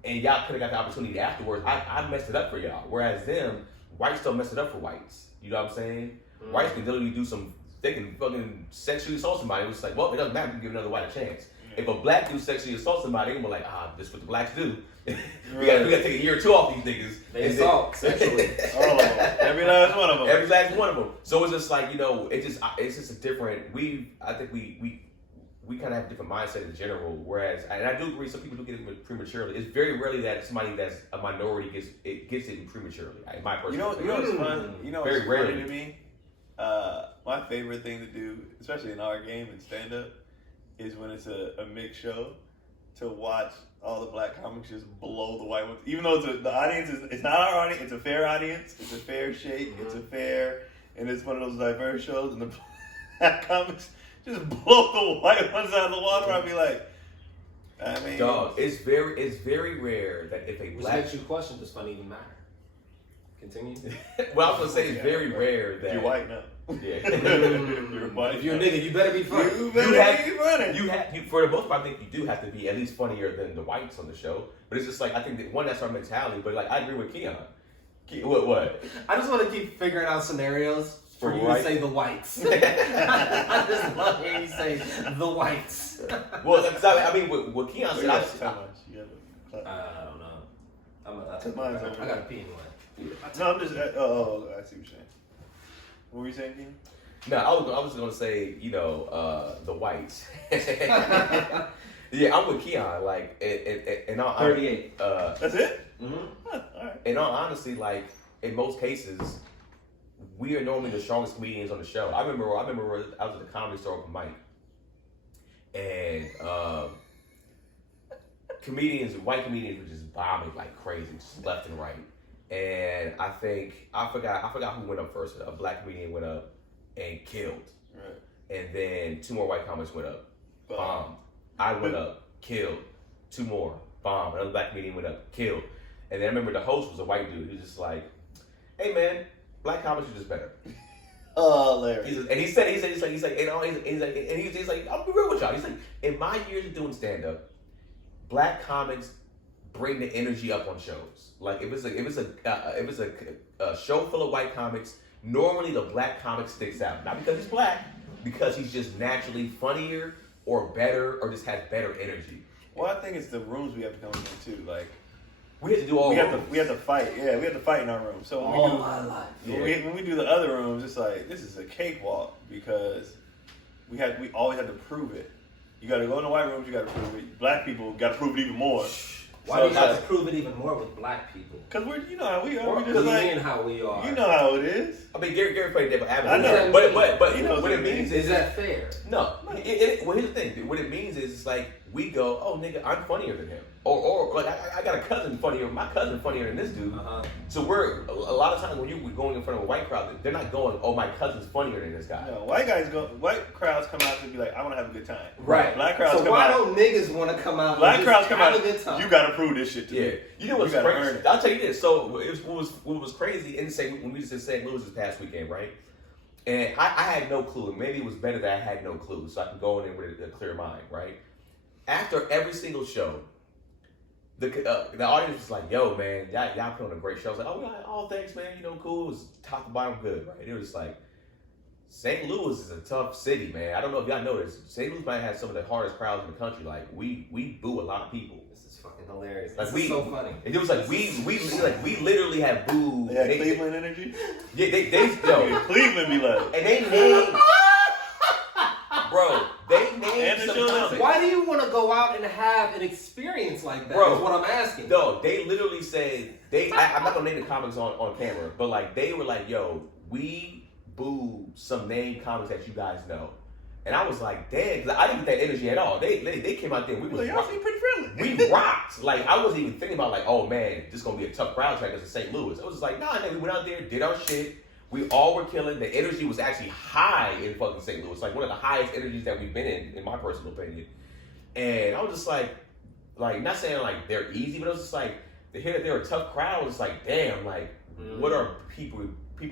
y'all could have got the opportunity afterwards, I messed it up for y'all. Whereas whites don't mess it up for whites. You know what I'm saying? Mm-hmm. Whites can literally they can fucking sexually assault somebody. It's like, well, it doesn't matter, we can give another white a chance. If a black dude sexually assaults somebody, they're gonna be like, this is what the blacks do. we gotta take a year or 2 off these niggas. They assault sexually. Every last one of them. Every last one of them. So it's just like, it's just a different, I think we kind of have a different mindset in general. Whereas, and I do agree, some people do get it prematurely. It's very rarely that somebody that's a minority gets it prematurely. In my personal opinion. You know what's fun? You know very what's rarely funny to me? My favorite thing to do, especially in our game and stand up, is when it's a mixed show, to watch all the black comics just blow the white ones. Even though the audience it's not our audience, it's a fair audience, it's a fair shake, it's a fair, and it's one of those diverse shows, and the black comics just blow the white ones out of the water. I'd be like, I mean, dog, it's very rare that if a black, which makes you question, does fun even matter? Continue. Well, I was gonna say it's very rare that you're white now. Yeah. You're white. If you're a nigga, you better be funny. You better be funny. You for the most part, I think you do have to be at least funnier than the whites on the show. But it's just like I think that that's our mentality. But like I agree with Keon. What? I just want to keep figuring out scenarios for you to say the whites. I just love hearing you say the whites. Well, I mean, what Keon said, I don't know. I got to pee anyway. No, I'm just. I see what you're saying. What were you saying, Keon? No, I was gonna say, the whites. Yeah, I'm with Keon. Like, in all 38. That's it. Mm-hmm. Huh, all right. In all honesty, like in most cases, we are normally the strongest comedians on the show. I remember I was at the Comedy Store with Mike, and white comedians were just bombing like crazy, just left and right. And I forgot who went up first. A black comedian went up and killed. Right. And then 2 more white comics went up, bombed. I went up, killed. 2 more, bombed. Another black comedian went up, killed. And then I remember the host was a white dude. He was just like, "Hey man, black comics are just better." Hilarious. He's like, I'll be real with y'all. He's like, in my years of doing stand up, black comics bring the energy up on shows. Like if it's a show full of white comics, normally the black comic sticks out. Not because he's black, because he's just naturally funnier or better or just has better energy. Well, I think it's the rooms we have to come in too. Like we have to do all. We have to fight. Yeah, we have to fight in our room. So when we do the other rooms, it's like this is a cakewalk because we always have to prove it. You got to go in the white rooms. You got to prove it. Black people got to prove it even more. Why do you have to prove it even more with black people? Because you know how we are. What We just like how we are. You know how it is. I mean, Gary played devil advocate. I know. But you know what it means is that fair? No. Well, here's the thing. Dude. What it means is it's like we go, oh nigga, I'm funnier than him, or like I got a cousin funnier. My cousin funnier than this dude. So we're a lot of times when you're going in front of a white crowd, they're not going, oh my cousin's funnier than this guy. No, white crowds come out to be like, I want to have a good time. Right. Black crowds so come why out. don't niggas want to come out? Black crowds come out. Have a good time. You got to prove this shit to me. Yeah. You know what's You gotta crazy? earn it. I'll tell you this. So what was crazy when we was in St. Louis this past weekend, right? And I had no clue. Maybe it was better that I had no clue, so I can go in there with a clear mind, right? After every single show, the audience was like, "Yo, man, y'all put on a great show." I was like, "Oh, thanks, man. You know, cool. It was top to bottom good, right?" It was like, St. Louis is a tough city, man. I don't know if y'all know this. St. Louis might have some of the hardest crowds in the country. Like we boo a lot of people. This is fucking hilarious. Like this is so funny. It was like we literally have booed. They had Cleveland energy. Yeah, they yo, Cleveland be like, and they named, bro. They named some concerts. Why do you want to go out and have an experience like that? Bro, is what I'm asking. No, they literally said I'm not gonna name the comics on camera, but like they were like, "Yo, we boo some name comics that you guys know," and I was like, "Damn," because I didn't get that energy at all. They came out there, and we was like, y'all seem pretty friendly. We rocked. Like I wasn't even thinking about like, oh man, this is gonna be a tough crowd track because it's St. Louis. It was just like, nah, we went out there, did our shit. We all were killing. The energy was actually high in fucking St. Louis. Like one of the highest energies that we've been in my personal opinion. And I was just like not saying like they're easy, but it was just like to hear that they're a tough crowd. It's like, damn, like what are people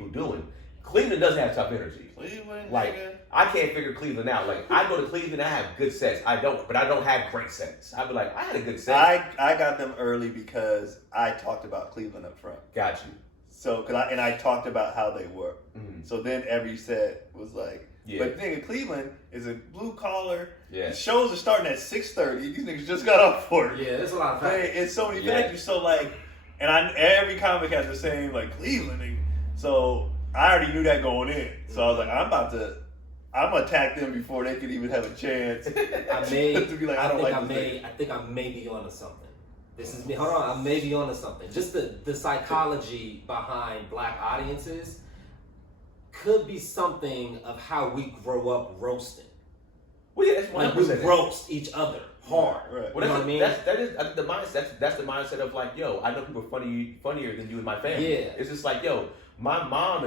doing? Cleveland doesn't have tough energy. Cleveland, like nigga. I can't figure Cleveland out. Like I go to Cleveland, I have good sets. I don't have great sets. I'd be like, I had a good set. I got them early because I talked about Cleveland up front. Got you. So, I talked about how they were. Mm-hmm. So then every set was like, but nigga, Cleveland is a blue collar. Yeah. The shows are starting at 6:30. These niggas just got off work. Yeah, there's a lot of factors. It's so many factors. So like, every comic has the same like Cleveland. Nigga. So I already knew that going in. So I was like, I'm gonna attack them before they could even have a chance. to be like, I think I may be onto something. This is me. Hold on, I may be onto something. Just the psychology behind black audiences could be something of how we grow up roasting. Well, yeah, that's like we roast each other hard. Right. Well, you know what I mean? That's the mindset. That's the mindset of like, yo, I know people funnier than you and my family. Yeah. It's just like, yo, my mom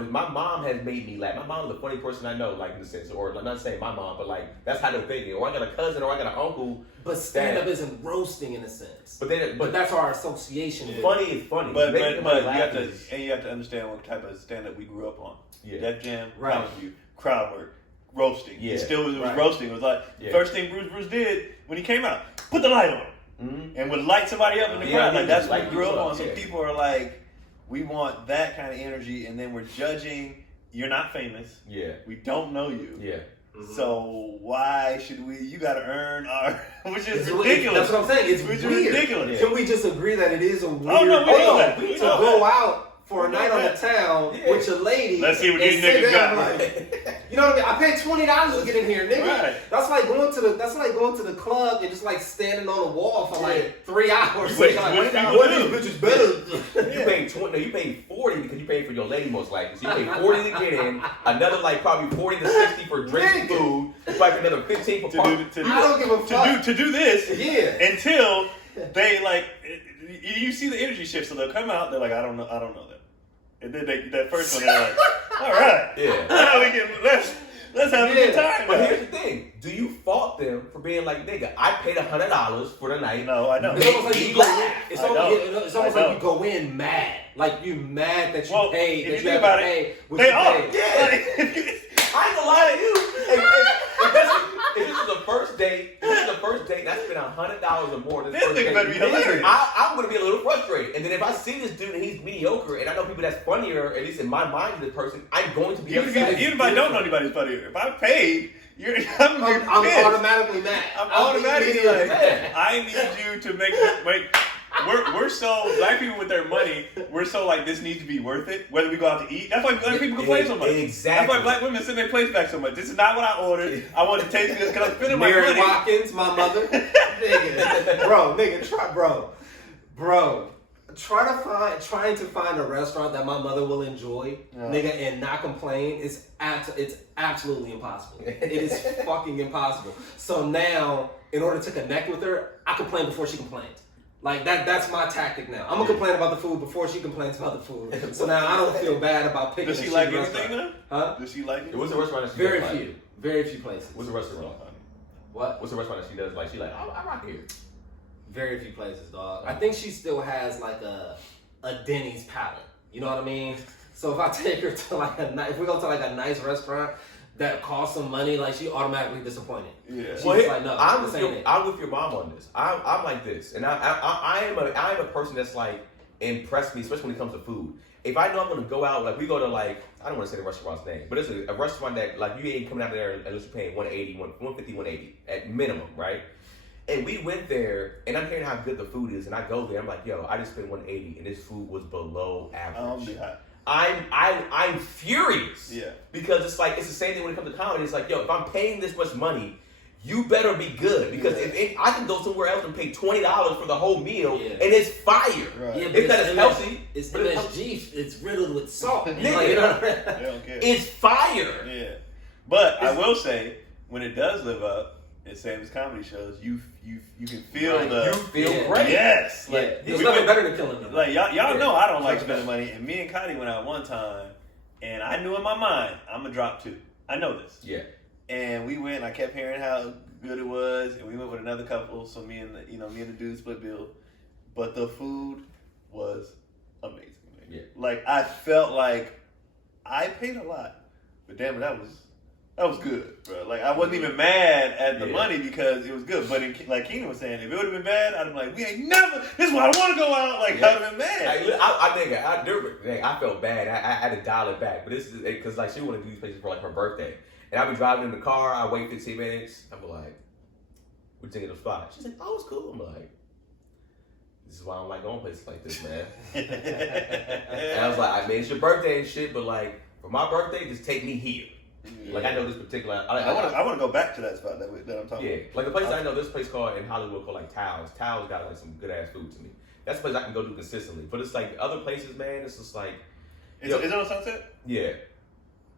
has made me laugh. My mom is the funny person I know, like in the sense, or I'm not saying my mom, but like that's how they're thinking. Or I got a cousin, or I got an uncle. But stand up isn't roasting in a sense. But that's our association. Yeah. Funny is funny. But you have to understand what type of stand up we grew up on. Yeah. Def Jam, right. crowd work, roasting. Yeah. It was roasting. It was like first thing Bruce did when he came out, put the light on. Mm-hmm. And would light somebody up in the crowd. Like that's what we grew up on. Yeah. So people are like, we want that kind of energy, and then we're judging. You're not famous. Yeah. We don't know you. Yeah. Mm-hmm. So why should we? You got to earn our, which is ridiculous. That's what I'm saying. It's which weird. Is ridiculous. Can we just agree that it is a weird? Oh no, we know that. To go out for a night on the town with your lady. Let's see what these niggas got. Like, you know what I mean? I paid $20 to get in here, nigga. Right. That's like going to the club and just like standing on a wall for like 3 hours. Wait, like, what is bitches better? You paid 20. No, you paid 40 because you paid for your lady most likely. So you paid 40 to get in, another like probably 40 to 60 for drinks and food, like another 15 for parking. I don't give a fuck. To do this, until they like you see the energy shift. So they'll come out. They're like, I don't know them. And then that first one, they're like, all right, now we can let's have a good time. But here's the thing: do you fault them for being like, nigga, I paid $100 for the night? No, I know. It's almost like you go in. It's almost like you go in mad, like you mad that you paid. If you think about it, they are. Yeah. I ain't gonna lie to you. If this is the first date, that's been $100 or more. This nigga better be hilarious. I'm gonna be a little frustrated. And then if I see this dude and he's mediocre, and I know people that's funnier, at least in my mind, of this person, I'm going to be upset. Even if I don't know anybody's funnier, if I paid, I'm automatically mad. I'm automatically like, I need you to make. We're so black people with their money. We're so like this needs to be worth it. Whether we go out to eat, that's why black people complain so much. Exactly. That's why black women send their plates back so much. This is not what I ordered. I want to taste this because I'm spending my Mary money. Watkins, my mother, nigga, bro. Bro, trying to find a restaurant that my mother will enjoy, nigga, and not complain is it's absolutely impossible. It is fucking impossible. So now, in order to connect with her, I complain before she complains. Like that's my tactic now. I'm gonna complain about the food before she complains about the food. So now I don't feel bad about picking. Does she like anything though? Huh? Does she like it? What's the restaurant that she Very does few. like? Very few places. What's the restaurant? What? What's the restaurant that she does like? She like, I rock here. Very few places, dog. I think she still has like a Denny's palate. You know what I mean? So if I take her to like if we go to like a nice restaurant that costs some money, like she automatically disappointed. Yeah. She's Well, like, no, I'm this with ain't it. I'm with your mom on this. I'm like this, and I am a person that's like impressed me, especially when it comes to food. If I know I'm gonna go out, like we go to like, I don't want to say the restaurant's name, but it's a restaurant that like you ain't coming out of there unless you're paying 150, 180 at minimum, right? And we went there, and I'm hearing how good the food is, and I go there, I'm like, yo, I just spent 180, and this food was below average. I'm furious. Yeah. Because it's like, it's the same thing when it comes to comedy. It's like, yo, if I'm paying this much money, you better be good. Because if I can go somewhere else and pay $20 for the whole meal, and it's fire. Right. Yeah, It's not as healthy. It's but MSG. It's riddled with salt. Nigga. Like, you know what I mean? They don't care. It's fire. Yeah. But I will say, when it does live up, and same as comedy shows, you can feel You feel great. Yes. Yeah. Like There's nothing better than killing them. Like y'all know I don't like spending money, and me and Cotty went out one time, and I knew in my mind I'm gonna drop 2. I know this. Yeah. And we went. And I kept hearing how good it was, and we went with another couple. So me and the dude split bill, but the food was amazing. Man. Yeah. Like I felt like I paid a lot, but damn it, that was good, bro. Like I wasn't even mad at the money because it was good. But like Keenan was saying, if it would have been bad, I'd have been like, we ain't never. This is why I want to go out. Like I'd have been mad. I felt bad. I had to dial it back. But this is because like she wanted to do these places for like her birthday. And I'll be driving in the car, I wait 15 minutes, I'm like, we're taking a spot. She's like, oh, it's cool. I'm like, this is why I don't like going places like this, man. And I was like, I mean, it's your birthday and shit, but like, for my birthday, just take me here. Yeah. Like, I know this particular... I want to go back to that spot that I'm talking about. Yeah, like the place I know, this place called in Hollywood called like Tao's. Tao's got like some good-ass food to me. That's a place I can go to consistently. But it's like, other places, man, it's just like... Is it on Sunset? Yeah.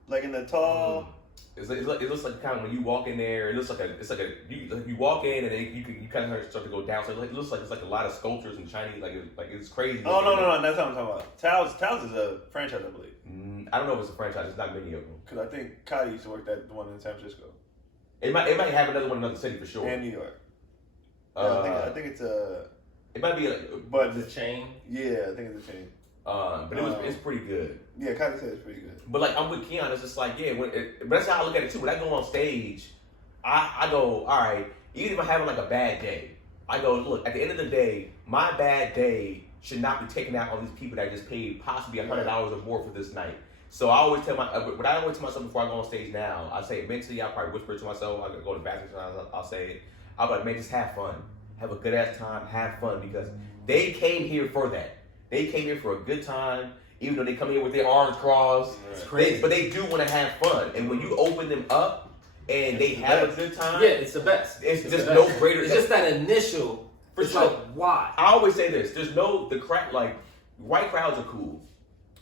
Like in the tall... It looks like kind of when you walk in there, you walk in and then you kind of start to go down. So it looks like it's like a lot of sculptures and Chinese, like it's crazy. Oh no, that's what I'm talking about. Tao's is a franchise, I believe. I don't know if it's a franchise. It's not many of them. Because I think Cotty used to work at the one in San Francisco. It might have another one in another city for sure. And New York. I think it's a. It might be, but the chain. Yeah, I think it's a chain. But it's pretty good. Yeah, Cotty said it's pretty good. But like I'm with Keon, it's just like but that's how I look at it too. When I go on stage, I go, all right. Even if I'm having like a bad day, I go, look. At the end of the day, my bad day should not be taken out on these people that just paid possibly $100 or more for this night. So I always tell myself before I go on stage now, I say mentally, I'll probably whisper it to myself. I go to the bathroom, I'll say it. I'll be like, man, just have fun, have a good ass time, have fun because they came here for that. They came here for a good time, even though they come here with their arms crossed. It's crazy. But they do want to have fun. And when you open them up and they have a good time, yeah, it's the best. It's just no greater. It's just that initial. For it's sure. like, why? I always say this: there's like white crowds are cool,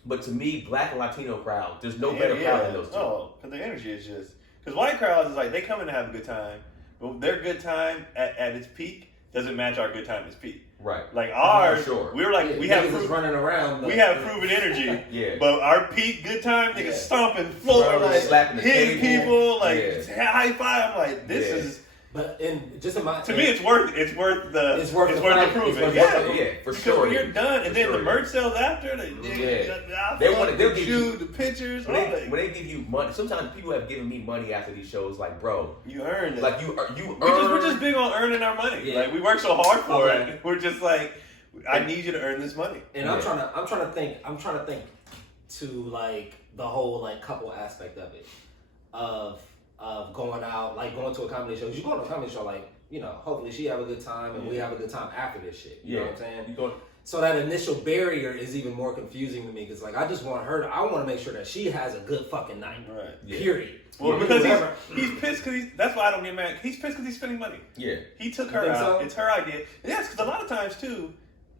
but to me, black and Latino crowd, there's no better crowd than those two. Oh, because the energy is just because white crowds is like they come in to have a good time, but their good time at its peak doesn't match our good time at its peak. Right. Like ours, sure. we were like we have running around. We have proven energy. Yeah. But our peak good time, niggas stomping, floor, like slapping hitting people, like high five. I'm like, this is. But to me, it's worth the proving. Yeah, for because sure. When you're done, and then the merch sells after. They'll give the pictures. When they give you money, sometimes people have given me money after these shows. Like, bro, you earned it. Like you earned. We're just big on earning our money. Yeah. Like we work so hard for it. We're just like, I need you to earn this money. And I'm trying to think to like the whole like couple aspect of it, of going out, like going to a comedy show. You go to a comedy show, like, hopefully she have a good time and we have a good time after this shit. You know what I'm saying? So that initial barrier is even more confusing to me because like I just want I want to make sure that she has a good fucking night. Right. Yeah. Period. Well, because he's pissed because that's why I don't get mad. He's pissed because he's spending money. Yeah. He took her out. So? It's her idea. Yes, because a lot of times too,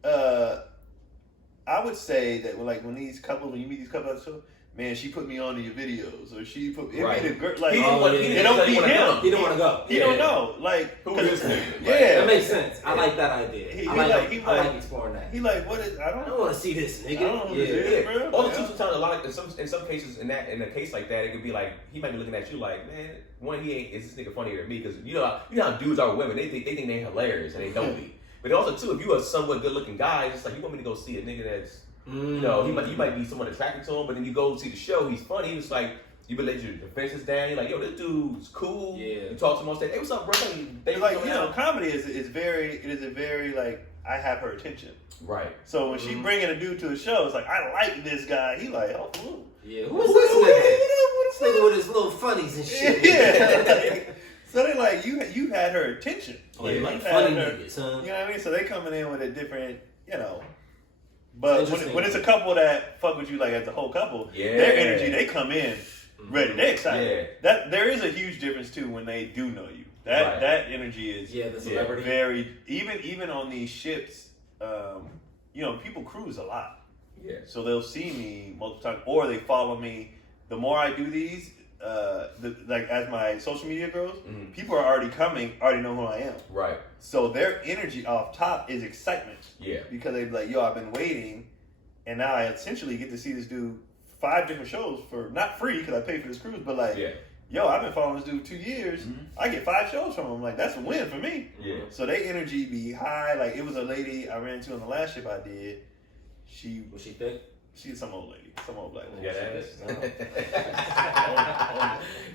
I would say that when you meet these couples on the show, man, she put me on to your videos, or she put it Right. made a girl like He don't it don't be him. He didn't want to go. He don't know, like Who is this nigga? Yeah, That makes sense. I like that idea. I like exploring that. He like, what is? I I don't don't want to see this nigga. I don't know who this is, bro. Also, too, sometimes a lot of in some cases in a case like that, it could be like he might be looking at you like, man, one he ain't. Is this nigga funnier than me? Because you know how dudes are with women. They think they're hilarious and they don't be. But also too, if you a somewhat good looking guy, it's just like you want me to go see a nigga that's you know he might be somewhat attracted to him, but then you go see the show, he's funny. It's like you be let your defenses down. You're like, yo, this dude's cool. Yeah. You talk to him on stage. Hey, what's up, bro? They like comedy is a very like I have her attention. Right. So when she bringing a dude to the show, it's like I like this guy. He like, oh, ooh. Yeah. Who is this nigga? This nigga with his little funnies and shit. Yeah. So they like you had her attention. Yeah, like funny niggas, huh? You know what I mean? So they coming in with a different, But when it's a couple that fuck with you like as a whole couple, their energy, they come in ready, they excited. Yeah. That there is a huge difference too when they do know you. That energy is the celebrity. Very even on these ships, people cruise a lot. Yeah. So they'll see me multiple times, or they follow me. The more I do these, as my social media grows, people are already know who I am. Right. So their energy off top is excitement. Yeah. Because they be like, yo, I've been waiting, and now I essentially get to see this dude 5 different shows for not free because I paid for this cruise, but like, yo, I've been following this dude 2 years. I get 5 shows from him. Like, that's a win for me. Yeah. So their energy be high. Like, it was a lady I ran into on the last ship I did. Was she thick? She's some old lady, some old black lady.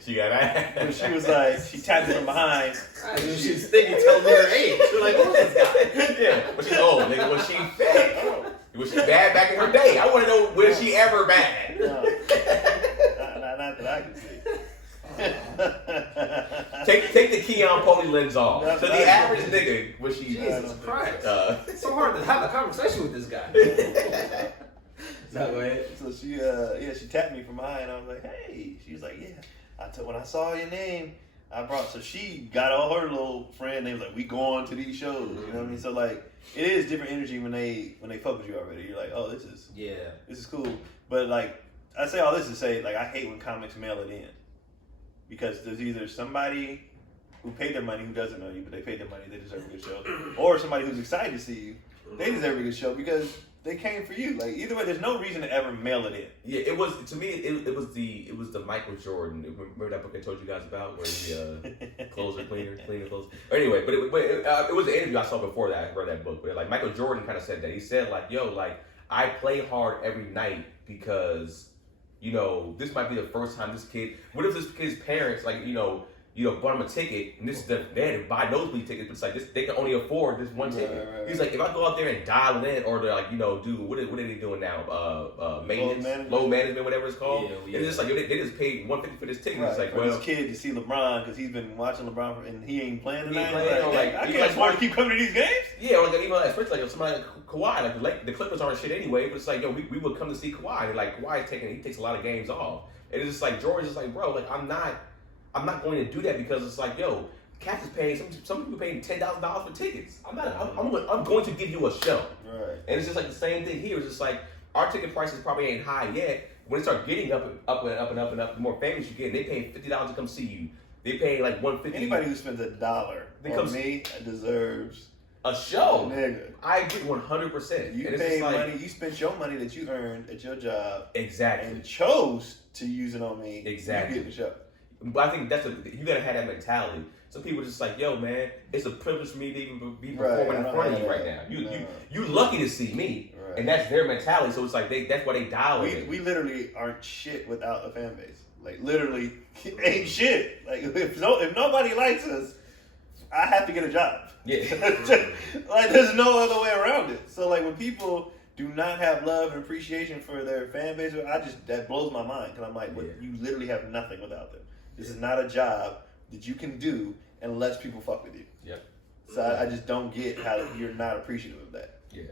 She got ass. But she was like, she tapped me from behind. She was thinking, tell me her age. She was like, who is this guy? Yeah, but she's old, nigga. Was she fat? Was she bad back in her day? I want to know, was she ever bad? No. Not that I can see. Take the Keon Poli lens off. So the average nigga, was she? Jesus Christ! It's so hard to have a conversation with this guy. That way. So she tapped me from behind. I was like, hey. She was like, yeah. When I saw your name, so she got all her little friend. They was like, we going to these shows. You know what I mean? So like, it is different energy when they fuck with you already. You're like, oh, this is cool. But like, I say all this to say, like, I hate when comics mail it in, because there's either somebody who paid their money who doesn't know you, but they paid their money, they deserve a good show, or somebody who's excited to see you, they deserve a good show because they came for you. Like, either way, there's no reason to ever mail it in. Yeah, it was, to me, it was the Michael Jordan. Remember that book I told you guys about where he cleaner clothes. Or anyway, but it was an interview I saw before that I read that book. But like Michael Jordan kind of said that. He said like, yo, like I play hard every night because this might be the first time this kid. What if this kid's parents bought him a ticket, and they had to buy nosebleed tickets, but it's like they can only afford this one ticket. Right. He's like, if I go out there and dial it in, or they're like, do what are they doing now? Maintenance, load management, whatever it's called. Yeah. It's just like they just paid $150 for this ticket. Right. It's like, for this kid to see LeBron because he's been watching LeBron and he ain't playing tonight. I can't like, afford to keep coming to these games. Yeah, or like even especially like somebody like Kawhi, like the Clippers aren't shit anyway, but it's like, yo, we would come to see Kawhi, and like Kawhi he takes a lot of games off, and it's just like George is like, bro, like I'm not going to do that because it's like, yo, Cats is paying some people paying $10,000 for tickets. I'm going to give you a show. Right. And it's just like the same thing here. It's just like our ticket prices probably ain't high yet. When it starts getting up, the more famous you get, they pay $50 to come see you. They pay like $150. Anybody who spends $1 on me deserves a show. Nigga. I agree 100%. You paid money. You spent your money that you earned at your job. Exactly. And chose to use it on me. Exactly. You get the show. But I think you gotta have that mentality. Some people are just like, yo, man, it's a privilege for me to even be performing in front of you right now. You lucky to see me, and that's their mentality. So it's like that's why they dial it. We literally aren't shit without a fan base. Like literally ain't shit. Like if nobody likes us, I have to get a job. Yeah. Like there's no other way around it. So like when people do not have love and appreciation for their fan base, that blows my mind because I'm like, you literally have nothing without them. This is not a job that you can do unless people fuck with you. Yep. So I just don't get how you're not appreciative of that. Yeah.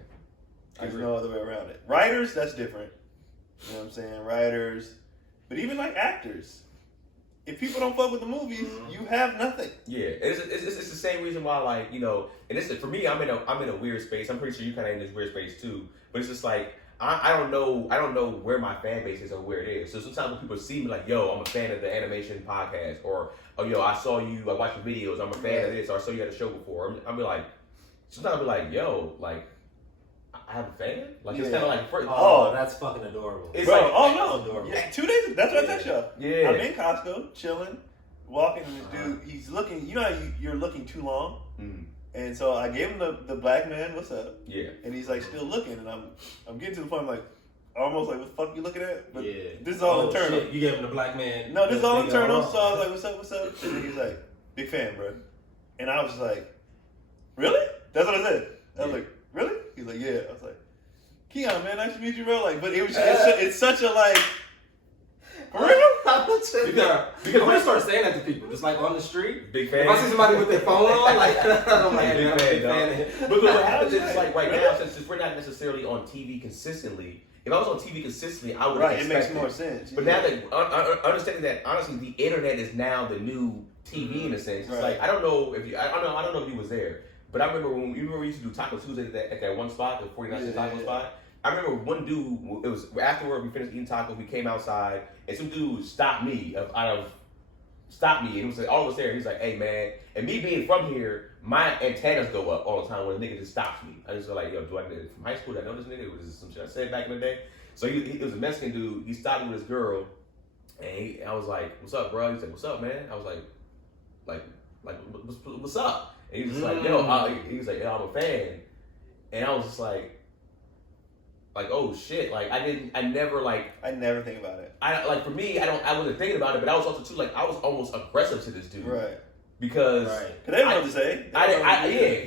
There's no other way around it. Writers, that's different. You know what I'm saying? Writers. But even like actors. if people don't fuck with the movies, you have nothing. Yeah, it's the same reason why, like, you know, and it's for me, I'm in a weird space. I'm pretty sure you kind of in this weird space too. But it's just like I don't know where my fan base is or where it is. So sometimes when people see me, like, yo, I'm a fan of the animation podcast, or oh, yo, I watch your videos, I'm a fan of this, or I saw you at a show before. I'll be like, sometimes I'll be like, yo, like, I have a fan? Like, it's kind of like, that's fucking adorable. It's bro, like, no. Adorable. Yeah, 2 days, that's what I text y'all. Yeah. I'm in Costco, chilling, walking, and this dude, he's looking, you know how you're looking too long? Mm. And so I gave him the black man, what's up? Yeah. And he's like still looking, and I'm getting to the point, I'm like, almost like, what the fuck you looking at? But yeah. this is all internal. Shit. You gave him the black man. No, this is all internal. So I was like, what's up? And then he's like, big fan, bro. And I was just like, really? That's what I said. I was like, really? He's like, yeah. I was like, Keon, man, nice to meet you, bro. Like, but it was it's such a like, for real? I'm gonna start saying that to people, just like on the street. Big fan. If I see somebody with their phone on, like, I'm like, big I'm a big fan. But what happens is, like, right now, since we're not necessarily on TV consistently, if I was on TV consistently, I would It makes more sense. But now that understanding that, honestly, the internet is now the new TV in a sense. It's like, I don't know if you was there, but I remember when we used to do Taco Tuesday at that one spot, the 49 taco spot. I remember one dude. It was afterward. We finished eating tacos. We came outside, and some dude stopped me and it was like all of us there. He's like, "Hey, man," and me being from here, my antennas go up all the time when a nigga just stops me. I just go like, "Yo, do I know from high school? Do I know this nigga? Was this some shit I said back in the day?" So he was a Mexican dude. He stopped me with his girl, and I was like, "What's up, bro?" He's like, "What's up, man?" I was like, what's up? And he was just like, "Yo," he was like, "Yo, I'm a fan," and I was just like, oh shit, like I never think about it. For me, I wasn't thinking about it, but I was also too, like, I was almost aggressive to this dude. Right. Because they didn't know what to say.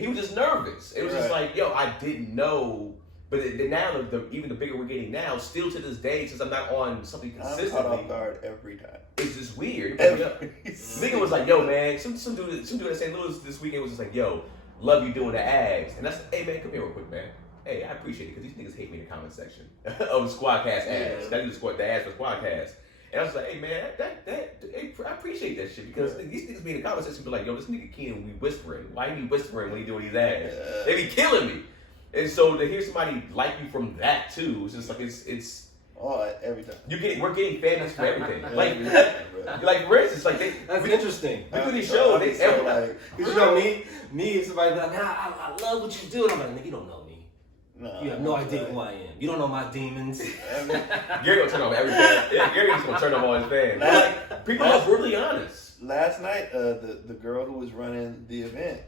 he was just nervous. It was just like, yo, I didn't know. But then now, even the bigger we're getting now, still to this day, since I'm not on something consistently, I'm caught off guard every time. It's just weird. Nigga was like, yo, man, some dude in St. Louis this weekend was just like, yo, love you doing the ads. And that's, hey, man, come here real quick, man. Hey, I appreciate it, because these niggas hate me in the comment section of the Squadcast ads. That is the ads for Squadcast. And I was like, hey, man, I appreciate that shit, because these niggas be in the comment section be like, yo, this nigga Kenan, we whispering. Why you whispering when he doing these ads? They be killing me. And so to hear somebody like you from that too, it's just like it's every time. We're getting famous for everything. like for instance, like that's interesting. We do these shows. You know me, somebody be like, nah, I love what you do. And I'm like, nigga, you don't know me. No, you have no idea who I am. You don't know my demons. Gary will turn off everything. Gary's gonna turn off all his fans. People are brutally honest. Last night, the girl who was running the event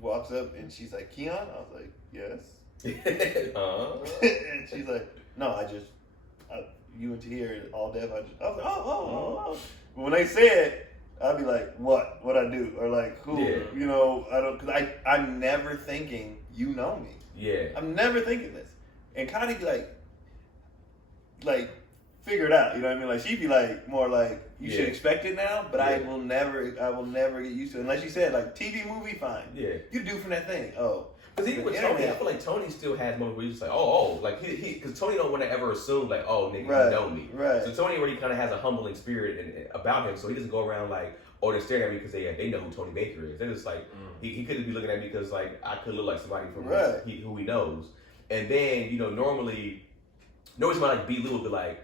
walks up and she's like, Keon? I was like, yes. And she's like, no, you went to here all deaf. I was like, oh. But when they say it, I'll be like, what I do? Or like, who? Yeah. You know, I don't, because I'm never thinking you know me. Yeah. I'm never thinking this. And Connie like figure it out, you know what I mean? Like she'd be like more like, you should expect it now, but I will never get used to it. Unless you said like TV movie, fine. Yeah. You do from that thing. Oh. Because even with Tony, I feel like Tony still has moments where he's just like, like because Tony don't want to ever assume like, oh, nigga, you know me. Right. So Tony already kind of has a humbling spirit about him, so he doesn't go around like, oh, they're staring at me because they know who Tony Baker is. They're just like, he couldn't be looking at me because like I could look like somebody from who he knows. And then normally somebody like B. Lou would be like,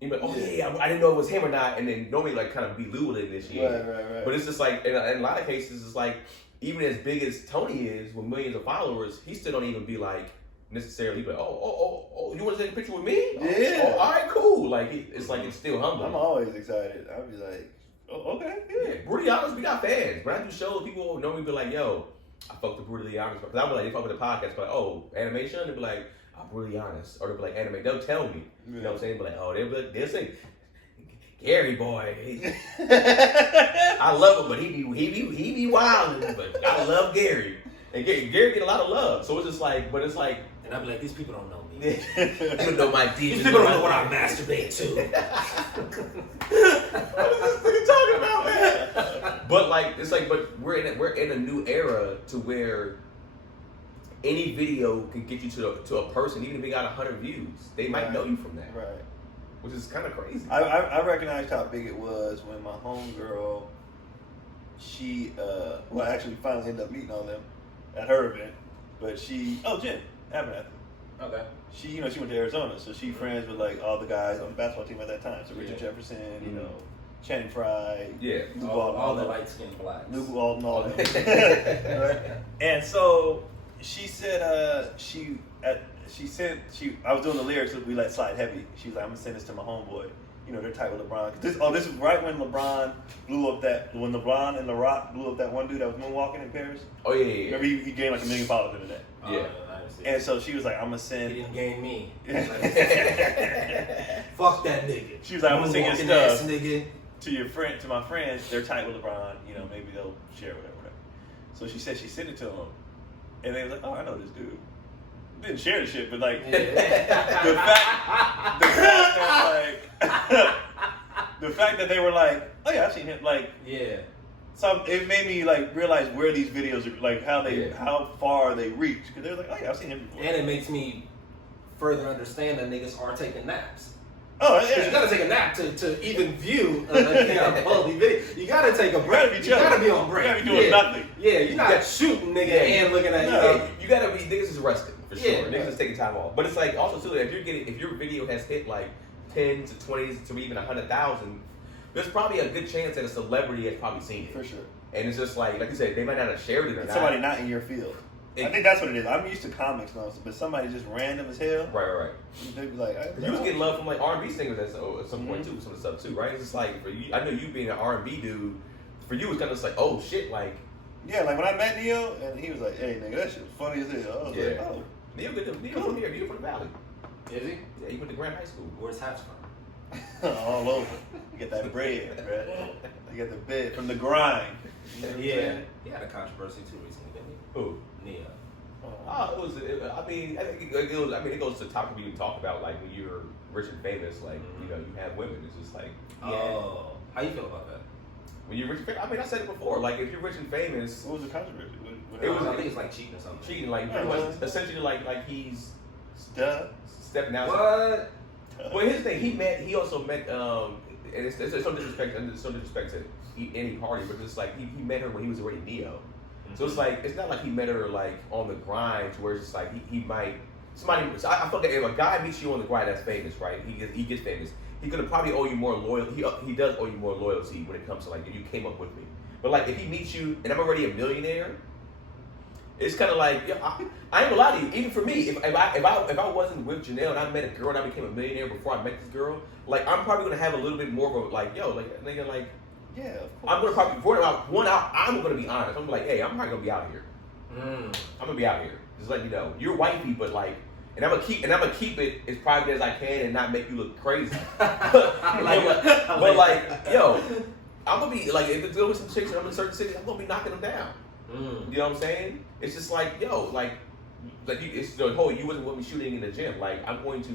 you like, oh yeah, I didn't know it was him or not, and then normally like kind of be Lou would initiate. Right. But it's just like in a lot of cases, it's like, even as big as Tony is with millions of followers, he still don't even be like necessarily like, oh, you want to take a picture with me? Yeah. Oh, all right, cool. Like it's still humbling. I'm always excited. I'll be like, oh, okay, yeah. Brutally honest, we got fans. When I do shows, people normally be like, yo, I fuck with Brutally Honest. Because I'm like, they fuck with the podcast, but like, oh, animation? They'll be like, I'm Brutally Honest. Or they'll be like, anime. They'll tell me. You know what I'm saying? But like, oh, they'll say, Gary boy, I love him, but he be wilding, but I love Gary. And Gary get a lot of love. So it's just like, but it's like, and I'll be like, these people don't know me. You don't know my demons. These people don't know what I masturbate to. What is this nigga talking about, man? But like, it's like, but we're in a new era to where any video can get you to a person, even if it got 100 views. They might know you from that. Right. which is kind of crazy. I recognized how big it was when my homegirl, she, well, actually finally ended up meeting all them at her event, but Jen Abernathy. Okay. She went to Arizona, so she friends with like all the guys on the basketball team at that time. So Richard Jefferson, you know, Channing Frye, Lou all the light skinned blacks, Lou Walton, all them. Right? And so she said, I was doing the lyrics, so we let slide heavy. She was like, I'm gonna send this to my homeboy. You know, they're tight with LeBron. This is right when LeBron when LeBron and The Rock blew up that one dude that was moonwalking in Paris. Oh yeah. Remember he gained like 1 million followers in the net. Yeah. And so she was like, I'm gonna send. He didn't gain me. Fuck that nigga. She was like, I'm gonna send your stuff nigga. to my friends. They're tight with LeBron. You know, maybe they'll share whatever. So she said she sent it to them, and they was like, oh, I know this dude. Didn't share the shit, but like the fact that they were like, oh yeah, I've seen him. Like So it made me like realize where these videos are, like how far they reach, because they were like, oh yeah, I've seen him before. And it makes me further understand that niggas are taking naps. Oh yeah, because you gotta take a nap to even view a quality video. You gotta take a break. You gotta be on break. You gotta be doing nothing. Yeah, you're not shooting nigga and looking at you. You gotta be, niggas is resting for sure. Niggas is taking time off. But it's like also too, if your video has hit like 10 to 20 to even 100,000, there's probably a good chance that a celebrity has probably seen it. For sure. And it's just like you said, they might not have shared it or not. Somebody not in your field. I think that's what it is. I'm used to comics now, but somebody just random as hell. Right. They be like, you was getting love from like R&B singers at some point too, some of the stuff too, right? It's just like for you, I know you being an R&B dude, for you it's kind of just like, oh shit, like. Yeah, like when I met Neo and he was like, hey nigga, that shit was funny as hell. I was like, oh. Neo from here, Neo from the Valley. Is he? Yeah, he went to Graham High School. Where's Haps from? All over. You get that bread, bro. You get the bed from the grind. You know he had a controversy too recently, didn't he? Who? Neo. It goes to topic we even talk about, like when you're rich and famous, like you know, you have women. It's just like, how you feel about that? When you're rich and famous, I said it before. Like if you're rich and famous, what was the controversy? I think it's like cheating or something. Cheating, like pretty much, essentially, like he's stepping out. What? Well, his thing, he also met, and it's some disrespect to any party, but it's like he met her when he was already Neo. So it's like, it's not like he met her like on the grind, to where it's just like he might, somebody, so I feel like if a guy meets you on the grind that's famous, right, he gets famous, he's gonna probably owe you more loyalty, he does owe you more loyalty when it comes to like, you came up with me. But like, if he meets you, and I'm already a millionaire, it's kind of like, I ain't gonna lie to you, even for me, if I wasn't with Janelle and I met a girl and I became a millionaire before I met this girl, like, I'm probably gonna have a little bit more of a, like, yo, like, nigga, like, yeah, of course. I'm gonna probably, I'm gonna be honest, I'm like, hey, I'm probably gonna be out here. I'm gonna be out here. Just let you know, you're wifey, but like, and I'm gonna keep it as private as I can and not make you look crazy. but like, yo, I'm gonna be like, if it's with some chicks and I'm in certain cities, I'm gonna be knocking them down. You know what I'm saying? It's just like, yo, like it's the whole, you wasn't with me shooting in the gym. Like, I'm going to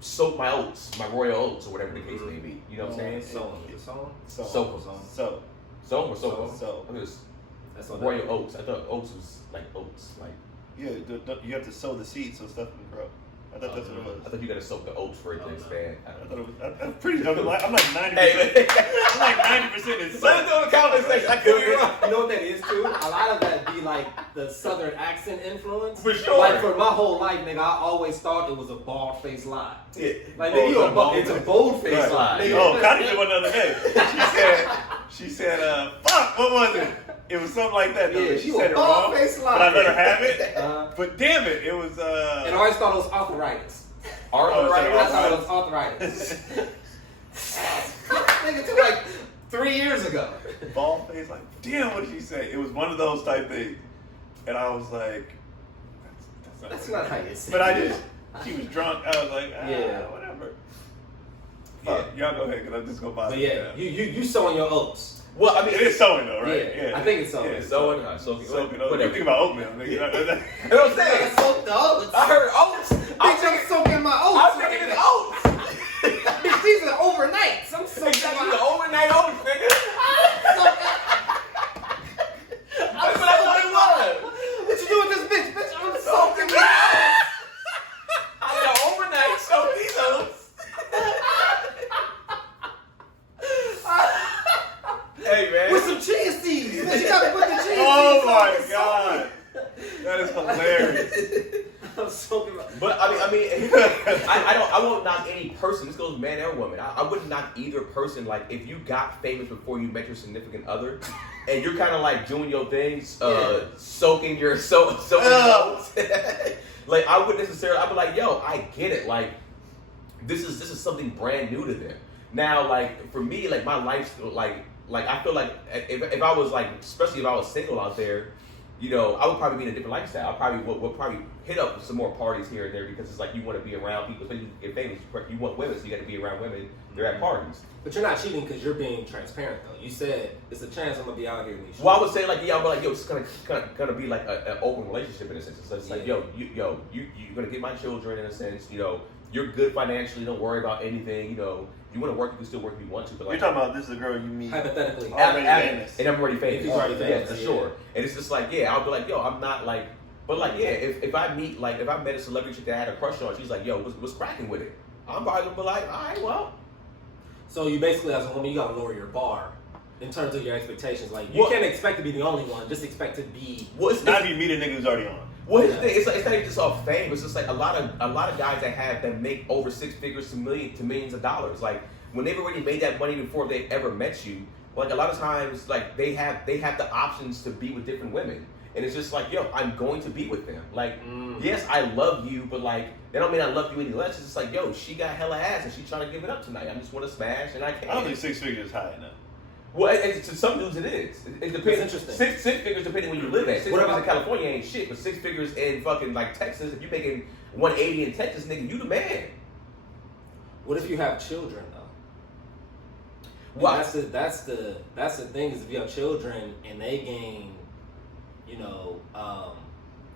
soak my oats, my royal oats, or whatever the case may be. You know what I'm saying? Soak. That's royal oats. I thought oats was like oats, like. Yeah, you have to sow the seeds so stuff can grow. I thought that's what it was. I thought you gotta soak the oats for it to expand. I thought it was. I'm like 90%. I'm like 90% in. Let us know in the comment section. I could be wrong. You know what that is too? A lot of that be like the southern accent influence. For sure. Like for my whole life, nigga, I always thought it was a bald faced lie. Yeah. Like nigga, it's a bold faced lie. Nigga. Oh, Connie did one the other day. She said, fuck, what was it? It was something like that. Though. Yeah, she said it wrong, but I let her have it. But damn it was. And I always thought it was arthritis. Arthritis. I thought it was arthritis. Nigga, to like 3 years ago. Bald face, like, damn, what did she say? It was one of those type things, and I was like, that's not how you say. But she was drunk. I was like, whatever. Yeah, y'all go ahead, because I'm just gonna buy. But yeah, you sowing your oats. Well, I mean, it is sowing though, right? Yeah. I think it's sowing. Yeah, sowing, soaking. What do you think about oatmeal, nigga? You know what I'm saying? Soak the oats. I heard oats. I'm soaking my oats. I'm thinking it's oats. Bitch, these are overnights. I'm soaking the overnight oats, nigga. That's what I thought it was. What you doing with this bitch? Bitch, I'm soaking my oats. I'm gonna overnight soak these oats. That is hilarious. I'm so But I won't knock any person. This goes man or woman. I wouldn't knock either person. Like if you got famous before you met your significant other, and you're kind of like doing your things, soaking your oats. Like I wouldn't necessarily. I'd be like, yo, I get it. Like this is something brand new to them. Now, like for me, like my life's like I feel like if I was like, especially if I was single out there, you know, I would probably be in a different lifestyle. I probably would probably hit up some more parties here and there because it's like you want to be around people. Especially if famous, you want women, so you got to be around women. They're at parties. But you're not cheating because you're being transparent, though. You said it's a chance I'm gonna be out here. Well, I would say like I'd be like, yo, it's gonna be like an open relationship in a sense. So it's like, you're gonna get my children in a sense. You know, you're good financially. Don't worry about anything. You know, you want to work, you can still work if you want to. But like, you're talking about this is a girl you meet hypothetically, already famous, and I'm already famous. Yeah, for sure. And it's just like, I'll be like, yo, I'm not like, but like, if I meet like, if I met a celebrity chick that I had a crush on, she's like, yo, what's cracking with it? I'm probably gonna be like, all right, well. So you basically, as a woman, you gotta lower your bar in terms of your expectations. Like you can't expect to be the only one. Just expect to be. Well, it's not if you meet a nigga who's already on. Well, here's the thing. It's not even just all fame. It's just like a lot of guys that make over six figures to millions of dollars. Like when they've already made that money before they ever met you. Like a lot of times, like they have the options to be with different women, and it's just like, yo, I'm going to be with them. Like, yes, I love you, but like that don't mean I love you any less. It's just like, yo, she got hella ass and she's trying to give it up tonight. I just want to smash, and I can't. I don't think 6 figures is high enough. Well, to some dudes it is. It depends. Six figures depending where you live at. 6 figures in California ain't shit, but 6 figures in fucking like Texas, if you're making 180 in Texas, nigga, you the man. What if you have children though? Well, that's the thing is if you have children and they gain, you know,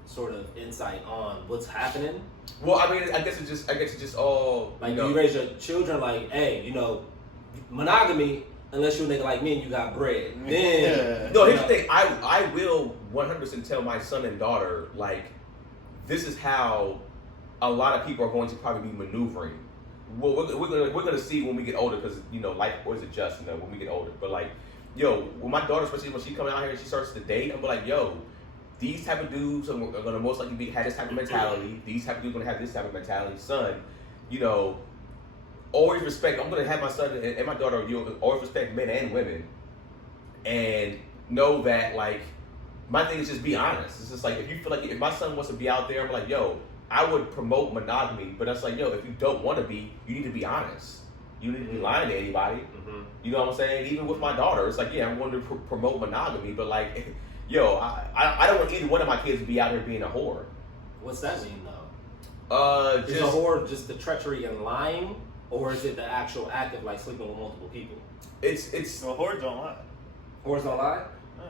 sort of insight on what's happening. Well, I mean, I guess it's just all like you raise your children like, hey, you know, monogamy. Unless you're a nigga like me and you got bread. Then no, here's the thing. I will 100% tell my son and daughter, like, this is how a lot of people are going to probably be maneuvering. Well, we're gonna see when we get older, because you know, life always adjusts, you know, when we get older. But like, yo, when my daughter, especially when she comes out here and she starts to date, I'm like, yo, these type of dudes are gonna most likely have this type of mentality. These type of dudes are gonna have this type of mentality. Son, you know. Always respect. I'm gonna have my son and my daughter. You always respect men and women, and know that like my thing is just be honest. It's just like if you feel like if my son wants to be out there, I'm like, yo, I would promote monogamy, but that's like, yo, if you don't want to be, you need to be honest. You need to be lying to anybody. Mm-hmm. You know what I'm saying? Even with my daughter, it's like, yeah, I'm going to promote monogamy, but like, yo, I don't want either one of my kids to be out here being a whore. What's that mean though? Is a whore just the treachery and lying? Or is it the actual act of like sleeping with multiple people? It's well, whores don't lie. Whores don't lie? No.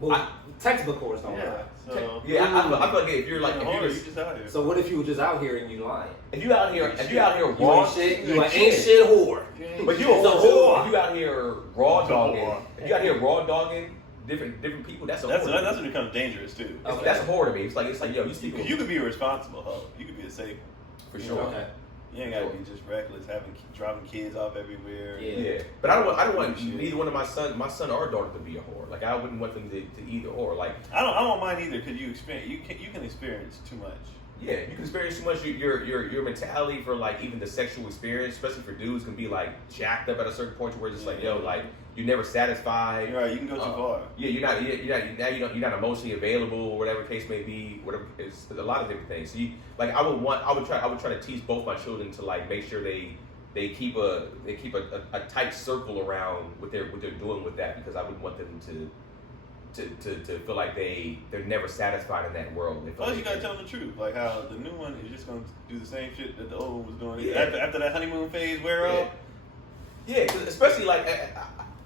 Well, textbook whores don't lie. So I feel like if you're like, you just out here. So what if you were just out here and you lying? If you out here raw shit, you ain't shit whore. But you a whore. If you out here raw dogging different people, that's whore. That's when it becomes dangerous too. Okay. That's a whore to me. It's like yo, you speak. You could be a responsible hoe. You could be a safe for sure. Okay. You ain't gotta be just reckless, dropping kids off everywhere. Yeah. But I don't want neither one of my son or daughter to be a whore. Like I wouldn't want them to either or. Like I don't mind either because you can experience too much. Yeah, you can experience too much. Your mentality for like even the sexual experience, especially for dudes, can be like jacked up at a certain point where it's just like, yo, like you're never satisfied. You're right, you can go too far. Yeah, you're not emotionally available or whatever the case may be. Whatever, it's a lot of different things. So I would try to teach both my children to like make sure they keep a tight circle around what they're doing with that, because I wouldn't want them to feel like they're never satisfied in that world. Plus, you gotta tell them the truth, like how the new one is just gonna do the same shit that the old one was doing. Yeah. After that honeymoon phase wear off. Yeah, especially like,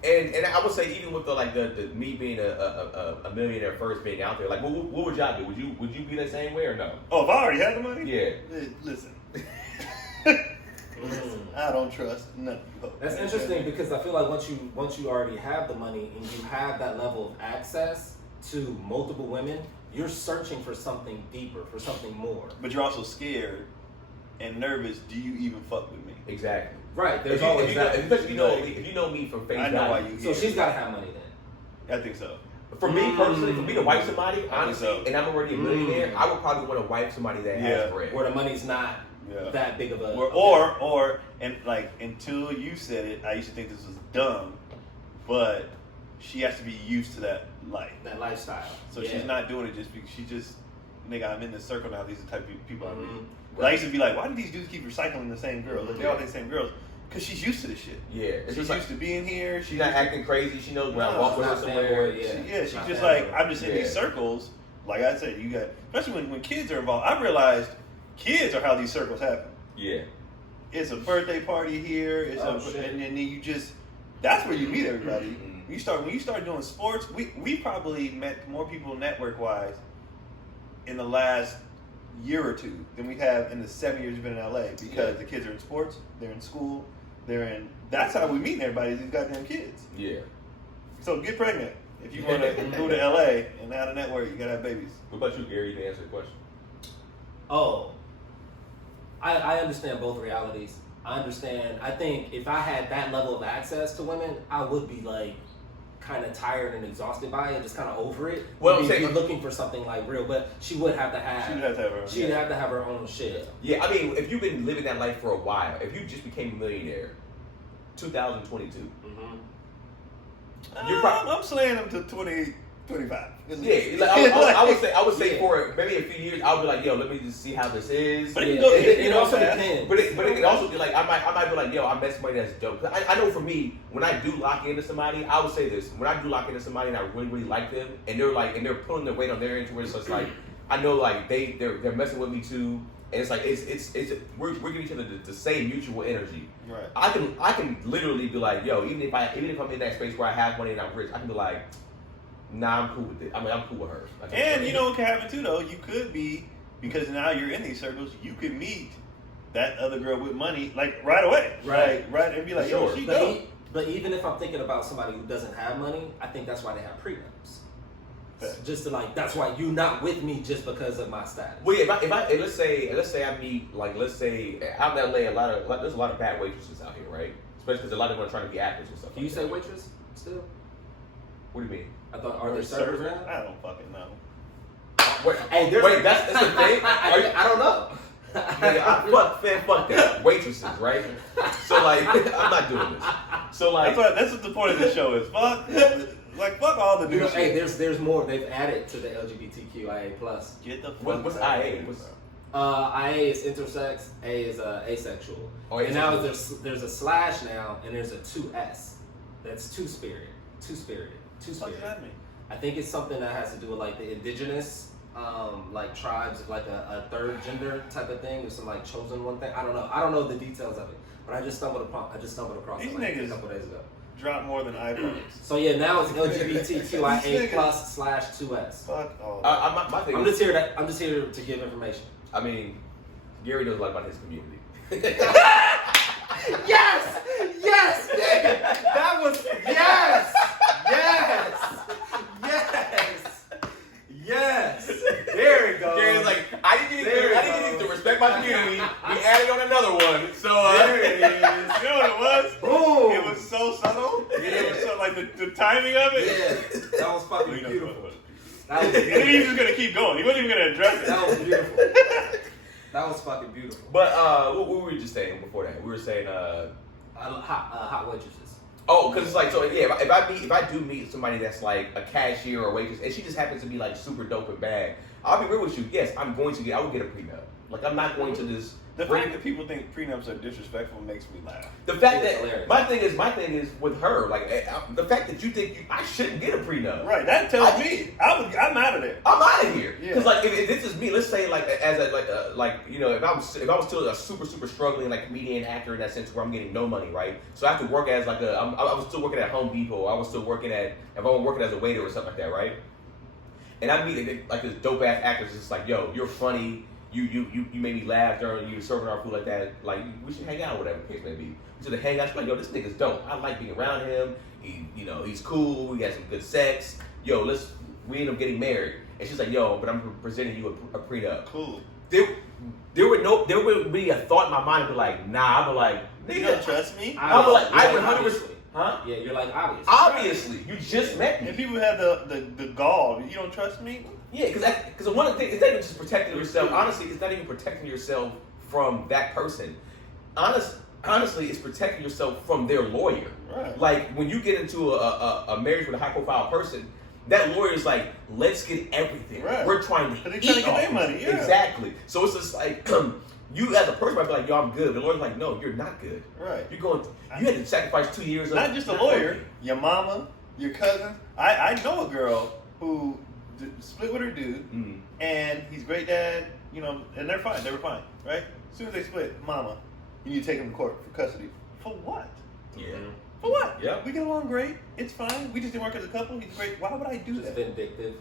and I would say even with the me being a millionaire first being out there, like what would y'all do? Would you be the same way or no? Oh, if I already had the money? Yeah. Listen. I don't trust nothing. That's interesting because I feel like once you already have the money and you have that level of access to multiple women, you're searching for something deeper, for something more. But you're also scared and nervous. Do you even fuck with me? Exactly. Right. There's always that. If you know me from face value. So she's got to have money then. I think so. For me personally, for me to wife somebody, honestly, so. and I'm already a millionaire, I would probably want to wife somebody that has bread. Where the money's not that big of a... Or, and like, until you said it, I used to think this was dumb, but she has to be used to that life. That lifestyle. So she's not doing it just because she just, nigga, I'm in this circle now, these are the type of people I meet. Right. I used to be like, why do these dudes keep recycling the same girls? Like, they all the same girls. Because she's used to this shit. Yeah. She's used to being here. She's not acting crazy. She knows when I walk with her somewhere. She's just like, I'm just in these circles. Like I said, you got, especially when kids are involved, I realized kids are how these circles happen. Yeah. It's a birthday party here. And then you just, that's where you meet everybody. When you start doing sports, we probably met more people network-wise in the last year or two than we have in the 7 years we've been in LA because the kids are in sports, they're in school, that's how we meet everybody, these goddamn kids. Yeah. So get pregnant. If you want to move to LA and have a network, you gotta have babies. What about you, Gary? You can answer the question. Oh, I understand both realities. I think if I had that level of access to women, I would be like kind of tired and exhausted by it, just kind of over it. Well, I'm I'm saying, looking for something like real, but she would have to have. She'd have to have her. Her own shit. Yeah, I mean, if you've been living that life for a while, if you just became a millionaire, 2022, I'm slaying them to 2025. Yeah, like, I would say for maybe a few years, I would be like, yo, let me just see how this is. But it also depends. But it can also be like, I might be like, yo, I met somebody that's dope. I know for me, when I do lock into somebody, I would say this: when I do lock into somebody and I really, really like them, and they're pulling their weight on their intuition, so it's like, I know like they're messing with me too. And it's like we're giving each other the same mutual energy. Right. I can literally be like, yo, even if I'm in that space where I have money and I'm rich, I can be like, nah, I'm cool with it. I mean, I'm cool with her. And you know what can happen too, though? You could be, because now you're in these circles, you could meet that other girl with money like right away. Right, and be like, yo, she dope. But even if I'm thinking about somebody who doesn't have money, I think that's why they have prenups. Just to like, that's why you're not with me just because of my status. Well, yeah, if I let's say I meet, like, let's say out in LA, there's a lot of bad waitresses out here, right? Especially because a lot of them are trying to be actors and stuff. Can you say waitress still? What do you mean? I thought, are there servers now? I don't fucking know. Wait, that's the thing? I don't know. Fuck that. Waitresses, right? So like, I'm not doing this. So like, that's what the point of this show is. Fuck all the new shit. Hey, there's more. They've added to the LGBTQIA plus. Get the what's IA? IA is intersex. A is asexual. And now there's a slash now, and there's a 2S. That's two-spirited. What does that mean? I think it's something that has to do with like the indigenous, like tribes, like a third gender type of thing, or some like chosen one thing. I don't know the details of it, but I just stumbled across These it like niggas a couple days ago. Drop more than iPhones. So yeah, now it's LGBTQIA plus /2S. Fuck all. My thing I'm just here to give information. I mean, Gary knows a lot about his community. Yes, nigga. That was yes. There it goes. Gary's like, I didn't need to respect my community. We added on another one. So there it is. You know what it was? Boom. It was so subtle. Yeah. It was so like the timing of it. Yeah, that was fucking beautiful. And then he was just gonna keep going. He wasn't even gonna address it. That was beautiful. That was fucking beautiful. But what were we just saying before that? We were saying hot waitresses. Oh, because it's like, so yeah, if I do meet somebody that's like a cashier or waitress, and she just happens to be like super dope and bad, I'll be real with you. Yes, I would get a prenup. Like, I'm not going to just. The fact that people think prenups are disrespectful makes me laugh. The fact that my thing is with her, like the fact that you think I shouldn't get a prenup. Right, that tells me I'm out of there. I'm out of here. Yeah. Because like if this is me, let's say like if I was still a super struggling like comedian actor in that sense where I'm getting no money, right? So I have to work as like I was still working at Home Depot. I was still working if I was working as a waiter or something like that, right? And I meet like this dope ass actor that's just like, yo, you're funny. You made me laugh during you serving our food like that. Like, we should hang out, whatever the case may be. We should hang out. She's like, yo, this nigga's dope. I like being around him. He's cool. We got some good sex. Yo, we end up getting married. And she's like, yo, but I'm presenting you a prenup. Cool. There would be a thought in my mind to be like, nah. I'd be like, nigga, you don't trust me? I would like, I would 100%. Huh? Yeah, you're like obvious. Obviously, you just met me. And people have the gall. You don't trust me? Yeah, because one of the things, it's not even just protecting yourself. Honestly, it's not even protecting yourself from that person. Honestly, it's protecting yourself from their lawyer. Right. Like, when you get into a marriage with a high-profile person, that lawyer's like, let's get everything. Right. We're trying to They're eat trying to get off their this. money, yeah. Exactly. So it's just like, you as a person might be like, yo, I'm good. The lawyer's like, no, you're not good. Right. You had to sacrifice 2 years of Not just a lawyer, your mama, your cousin. I know a girl who split with her dude, and he's great dad, you know, and they're fine. They were fine, right? As soon as they split, mama, you need to take him to court for custody. For what? Yeah. For what? Yeah. We get along great. It's fine. We just didn't work as a couple. He's great. Why would I do Just that? vindictive.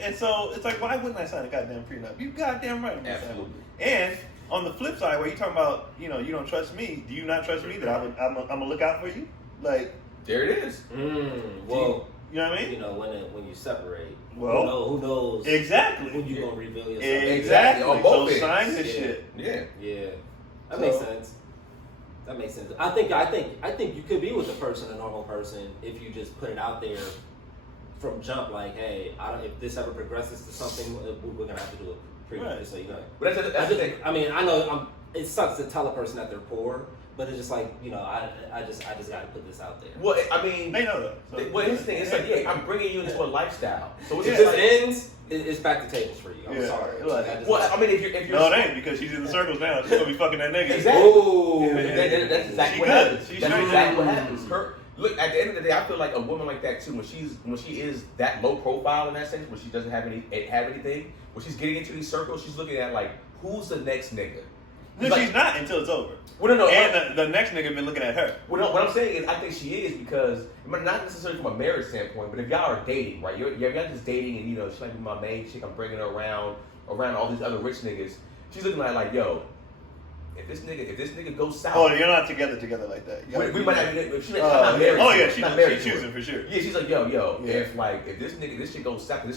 And so it's like, why wouldn't I sign a goddamn prenup? You goddamn right. I'm gonna sign Absolutely. one. And on the flip side, where you talking about, you know, you don't trust me. Do you not trust me that I'm gonna look out for you? Like, There it is. Well, you know what I mean? you know, when you separate, Well, who knows exactly. when you gonna reveal yourself? Exactly. On So both ends. sign this Yeah. shit. Yeah. Yeah, that So- makes sense. That makes sense. I think you could be with a person, a normal person, if you just put it out there from jump. Like, hey, if this ever progresses to something, we're gonna have to do a prenup. Right. Just so you know. But that's the thing. I mean, I know it sucks to tell a person that they're poor, but it's just like, you know, I just got to put this out there. Well, I mean, They know that. So. well, here's the thing. It's like, yeah, I'm bringing you into a lifestyle. So it's If just this like, ends, it's back to tables for you. I'm Yeah. sorry. Like- well, I mean, if you're No, it ain't, because she's in the circles now. She's gonna be fucking that nigga. Exactly. Ooh. That's exactly She what good. happens. She That's straight. exactly what happens. Look, at the end of the day, I feel like a woman like that too. When she is that low profile in that sense, when she doesn't have anything, when she's getting into these circles, she's looking at like, who's the next nigga? No, Like- she's not until it's over. Well, no. And the next nigga been looking at her. What I'm saying is, I think she is because, not necessarily from a marriage standpoint, but if y'all are dating, right? Y'all just dating, and you know, she's like my main chick. I'm bringing her around all these other rich niggas. She's looking at it like, yo, if this nigga goes south, Oh, you're not together like that. we might not. She's like, I'm not married. Oh to yeah, her. she's not married to her. choosing for sure. Yeah, she's like, yo, Yeah. if this shit goes south, we're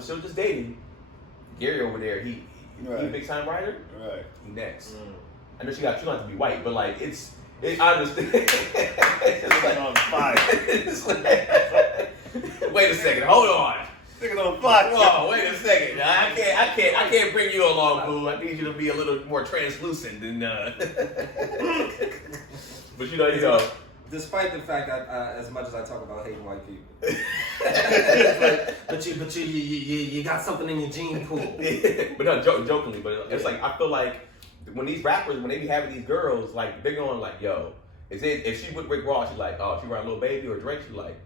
still just dating. Gary over there, he a Right. big time writer. Right. He next. I know she don't have to be white, but like I understand. It's like, on fire. it's like, wait a second, hold on. Niggas on fire. Whoa, wait a second. I can't bring you along, boo. I need you to be a little more translucent than. But you know. Despite the fact that as much as I talk about hating white people, but you got something in your gene pool. But no, jokingly, but it's like I feel like when these rappers, when they be having these girls, like they're going like, yo, if she with Rick Ross, she's like, oh, she around Lil Baby or Drake, she's like,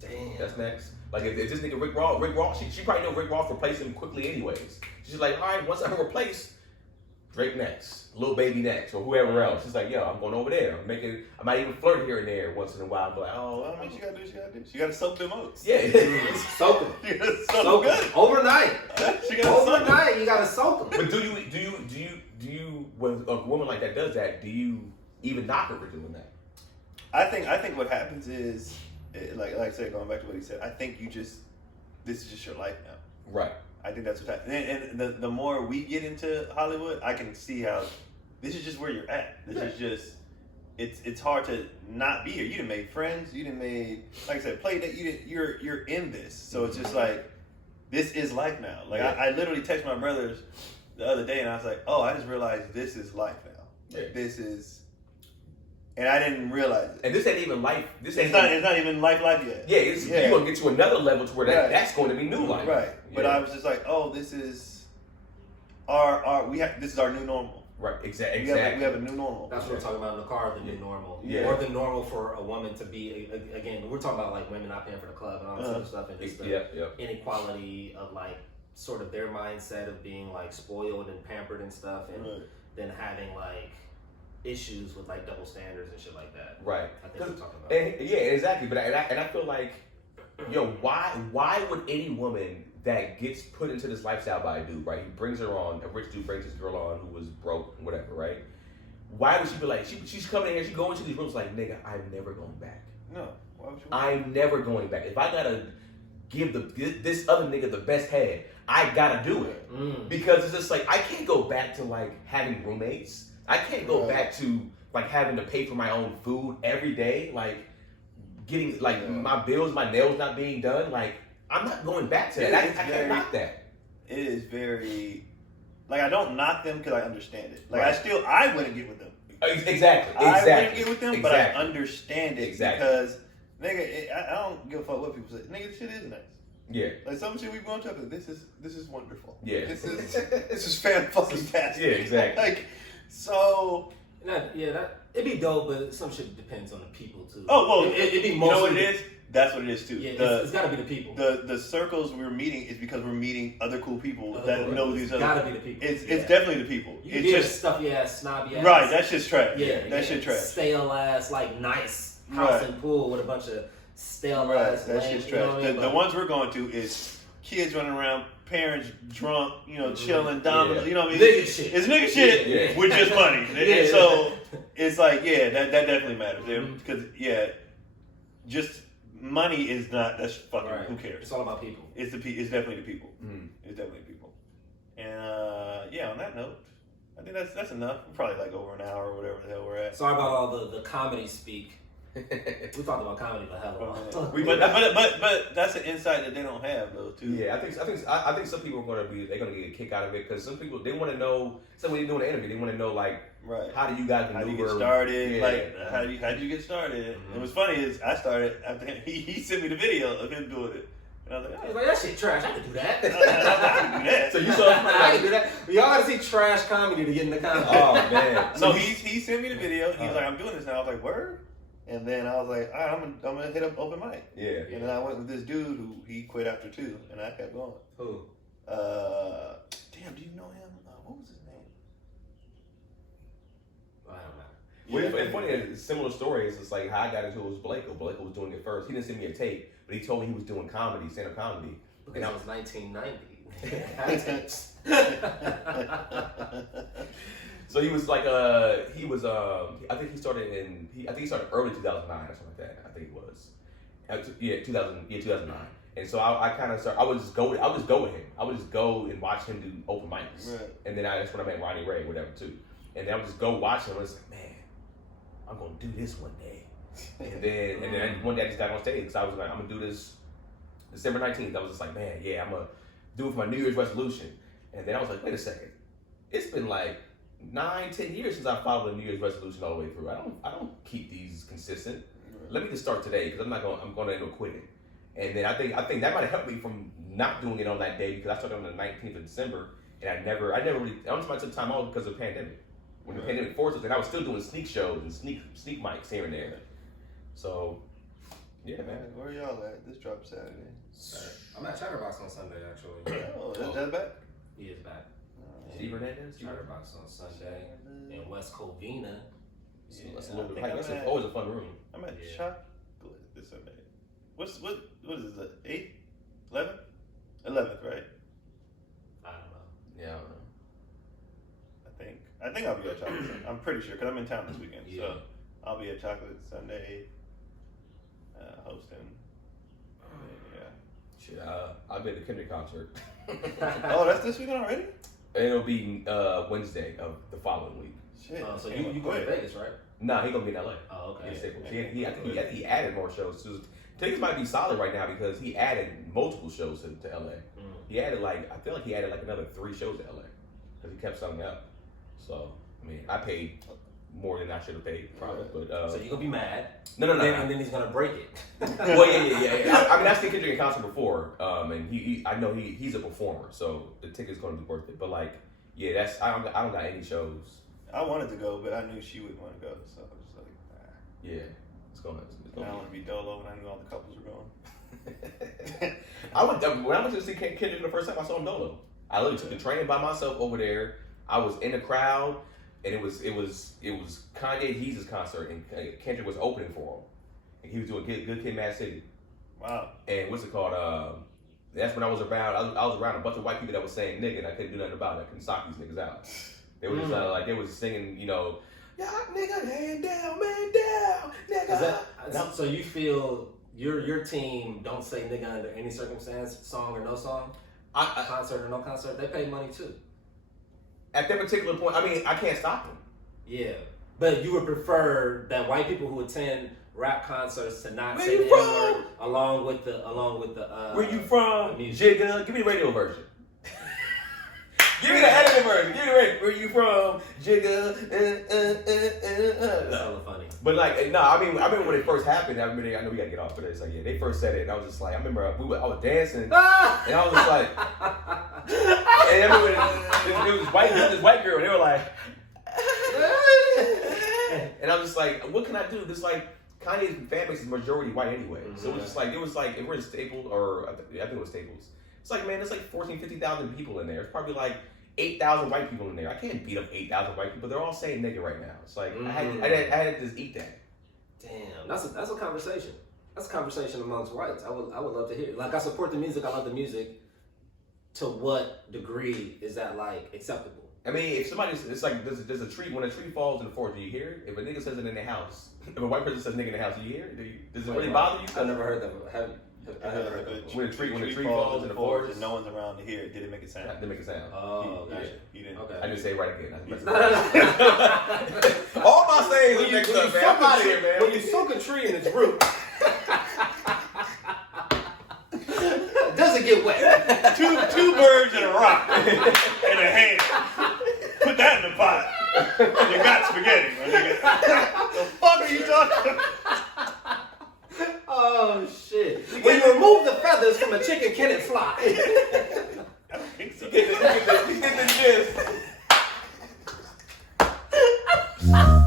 Damn. that's next. Like if this nigga Rick Ross, she probably know Rick Ross replace him quickly anyways. She's like, all right, once I replace Drake next, Lil Baby next, or whoever else. She's like, yo, I'm going over there. I might even flirt here and there once in a while. I'm like, oh, Well, I mean, she gotta do. She gotta soak them oats. yeah. Soak them. She gotta soak Soak them them. good. Overnight. She gotta soak them. Overnight, you gotta soak them. But do you when a woman like that does that, do you even knock her for doing that? I think what happens is, like I said, going back to what he said, I think this is just your life now. Right. I think that's what happens. And the more we get into Hollywood, I can see how this is just where you're at. This is just, it's hard to not be here. You done made friends. You done made, like I said, play that. You're in this. So it's just like, this is life now. Like I literally texted my brothers the other day and I was like, oh, I just realized this is life now. Like this is, and I didn't realize it. And this ain't even life. It's not even life yet. Yeah, you're gonna get to another level to where that's going to be new life. Right. But I was just like, oh, this is this is our new normal. Right. Exactly. We have a new normal. That's what we're talking about in the car, the new normal. Yeah. Or the normal for a woman to be, again, we're talking about like women not paying for the club and all that sort of stuff, and just the inequality of like sort of their mindset of being like spoiled and pampered and stuff, and then having like issues with like double standards and shit like that. Right. I think we're talking about. Yeah, exactly. But I feel like, yo, why would any woman that gets put into this lifestyle by a dude, right? He brings her on, a rich dude brings this girl on who was broke, whatever, right? Why would she be like, she's coming in here, she go into these rooms like, nigga, I'm never going back. No. Why would you? I'm never going back. If I gotta give this other nigga the best head, I gotta do it. Because it's just like, I can't go back to like having roommates. I can't go back to like having to pay for my own food every day, like getting like my bills, my nails not being done, like I'm not going back to that. I can't knock that. It is very like I don't knock them because I understand it. Like I wouldn't get with them. Exactly. I wouldn't get with them, but I understand it because nigga, I don't give a fuck what people say. Nigga, this shit is nice. Yeah. Like some shit we've gone to, like, this is wonderful. Yeah. This is fan-fucking-tastic. Yeah, exactly. Like, so. It'd be dope, but some shit depends on the people too. Oh, well, it'd be mostly. You know what it is? That's what it is too. Yeah, it's gotta be the people. The circles we're meeting is because we're meeting other cool people that know these other. Gotta be the people. It's definitely the people. It's just stuffy ass, snobby ass. Right, that shit's trash. Yeah, that shit trash. Stale ass, like nice house and pool with a bunch of stale ass. That shit's trash. You know what I mean? The ones we're going to is kids running around, parents drunk, chilling, dominant. You know what I mean? Nigga shit. It's nigga shit with just money. And so it's like, that definitely matters. Because just money is not. That's fucking. Right. Who cares? It's all about people. It's definitely the people. Mm. It's definitely the people. And on that note, I think that's enough. We're probably like over an hour or whatever the hell we're at. Sorry about all the comedy speak. We talked about comedy for hell of a while. But that's an insight that they don't have though too. Yeah, I think some people are gonna get a kick out of it because some people they want to know. So when you're doing the interview, they want to know like, how do you guys maneuver? How do you get started? Yeah. Like how did you get started? And what's funny is I started after he sent me the video of him doing it. And I was like, that shit trash. I can do that. I can do that. So you saw I can do that. Y'all gotta see trash comedy to get in the comedy. Oh man. So he sent me the video. He was like, I'm doing this now. I was like, word? And then I was like, all right, I'm gonna hit up open mic. Yeah. And then I went with this dude who he quit after 2, and I kept going. Who? Damn, do you know him? What was his name? I don't know. It's funny, a similar story is it's like how I got into it was Blake. Blake was doing it first. He didn't send me a tape, but he told me he was doing comedy, stand-up comedy. Because it was 1990. So he was like, I think he started early 2009 or something like that. I think it was. 2009. And so I kind of started. I would just go with him. I would just go and watch him do open mics. Right. And then that's when I met Ronnie Ray, whatever too. And then I would just go watch him. And it's like, man, I'm gonna do this one day. And then one day I just got on stage because I was like, I'm gonna do this December 19th. I was just like, man, I'm gonna do it for my New Year's resolution. And then I was like, wait a second, it's been like 9-10 years since I followed a New Year's resolution all the way through. I don't keep these consistent. Let me just start today because I'm gonna end up quitting. And then I think that might have helped me from not doing it on that day because I started on the 19th of December and I never really I took time off because of the pandemic. When the pandemic forced us, and I was still doing sneak shows and sneak mics here and there. So yeah, man. Where y'all at? This drops Saturday. I'm at Chatterbox on Sunday actually. Oh, is that back? He is back. Steve Hernandez? Chatterbox on Sunday in West Covina. That's a little bit hype. That's always a fun room. I'm at Chocolate this Sunday. What is it? 8th? 11th? 11th, right? I don't know. Yeah, I don't know. I think I'll be at Chocolate Sunday. I'm pretty sure because I'm in town this weekend. Yeah. So I'll be at Chocolate Sunday hosting. Shit, I'll be at the Kendrick concert. Oh, that's this weekend already? It'll be Wednesday of the following week. Shit. So you go to Vegas, right? Nah, he gonna be in LA. Oh, okay. I think he added more shows. Tickets might be solid right now because he added multiple shows to LA. He added I feel like he added another 3 shows to LA because he kept something up. So I mean, I paid more than I should have paid probably. But so you're gonna be mad? No. And then he's gonna break it. Well, yeah. I mean, I've seen Kendrick in concert before, and I know he's a performer, so the ticket's gonna be worth it. But I don't got any shows. I wanted to go, but I knew she wouldn't want to go, so I was just like, nah. Yeah, it's gonna. I don't want to be dolo when I knew all the couples were going. When I went to see Kendrick the first time, I saw him dolo. I literally took the train by myself over there. I was in the crowd, and it was Kanye Yeezus concert, and Kendrick was opening for him, and he was doing Good Kid, Mad City. Wow. And what's it called? That's when I was around. I was around a bunch of white people that was saying nigga, and I couldn't do nothing about it. I couldn't sock these niggas out. They were just they was singing, yeah, nigga, hand down, man down, nigga. So you feel your team don't say nigga under any circumstance, song or no song, concert or no concert, they pay money too. At that particular point, I mean, I can't stop them. Yeah. But you would prefer that white people who attend rap concerts to not Where say you the from? N-word along with the Where you from? the music. Jigga. Give me the radio version. Give me the edited version. Give me the radio. Where you from? Jigga. That's hella funny. But like, no, I remember when it first happened. I know we gotta get off, but it's like, yeah, they first said it, and I was just like, I remember I was dancing, and I was just like, and I remember it was this white girl, and they were like, and I was just like, what can I do? This like Kanye's fan base is majority white anyway, so it was just like if we're in Staples or I think it was Staples, it's like, man, there's like 50,000 people in there. It's probably like 8,000 white people in there. I can't beat up 8,000 white people. They're all saying nigga right now. It's like I had to just eat that. Damn, that's a conversation. That's a conversation amongst whites. I would love to hear it. Like, I support the music. I love the music. To what degree is that like acceptable? I mean, if somebody's, it's like there's a tree. When a tree falls in the forest, do you hear it? If a nigga says it in the house, if a white person says nigga in the house, do you hear it? Does it really bother you? I never heard that. I never heard that. When a tree falls in the forest and no one's around to hear it, did it make a sound? Didn't make a sound. Oh, gotcha. You didn't. Okay. I didn't say it right again. All my sayings are mixed up, man. I'm out of here, man. When you soak a tree in its root, does it get wet? Two birds and a rock and a hand. Put that in the pot. You got spaghetti, my nigga. The fuck are you talking about? Oh shit! When you remove the feathers from a chicken, can it fly? I don't think so. You get the gist.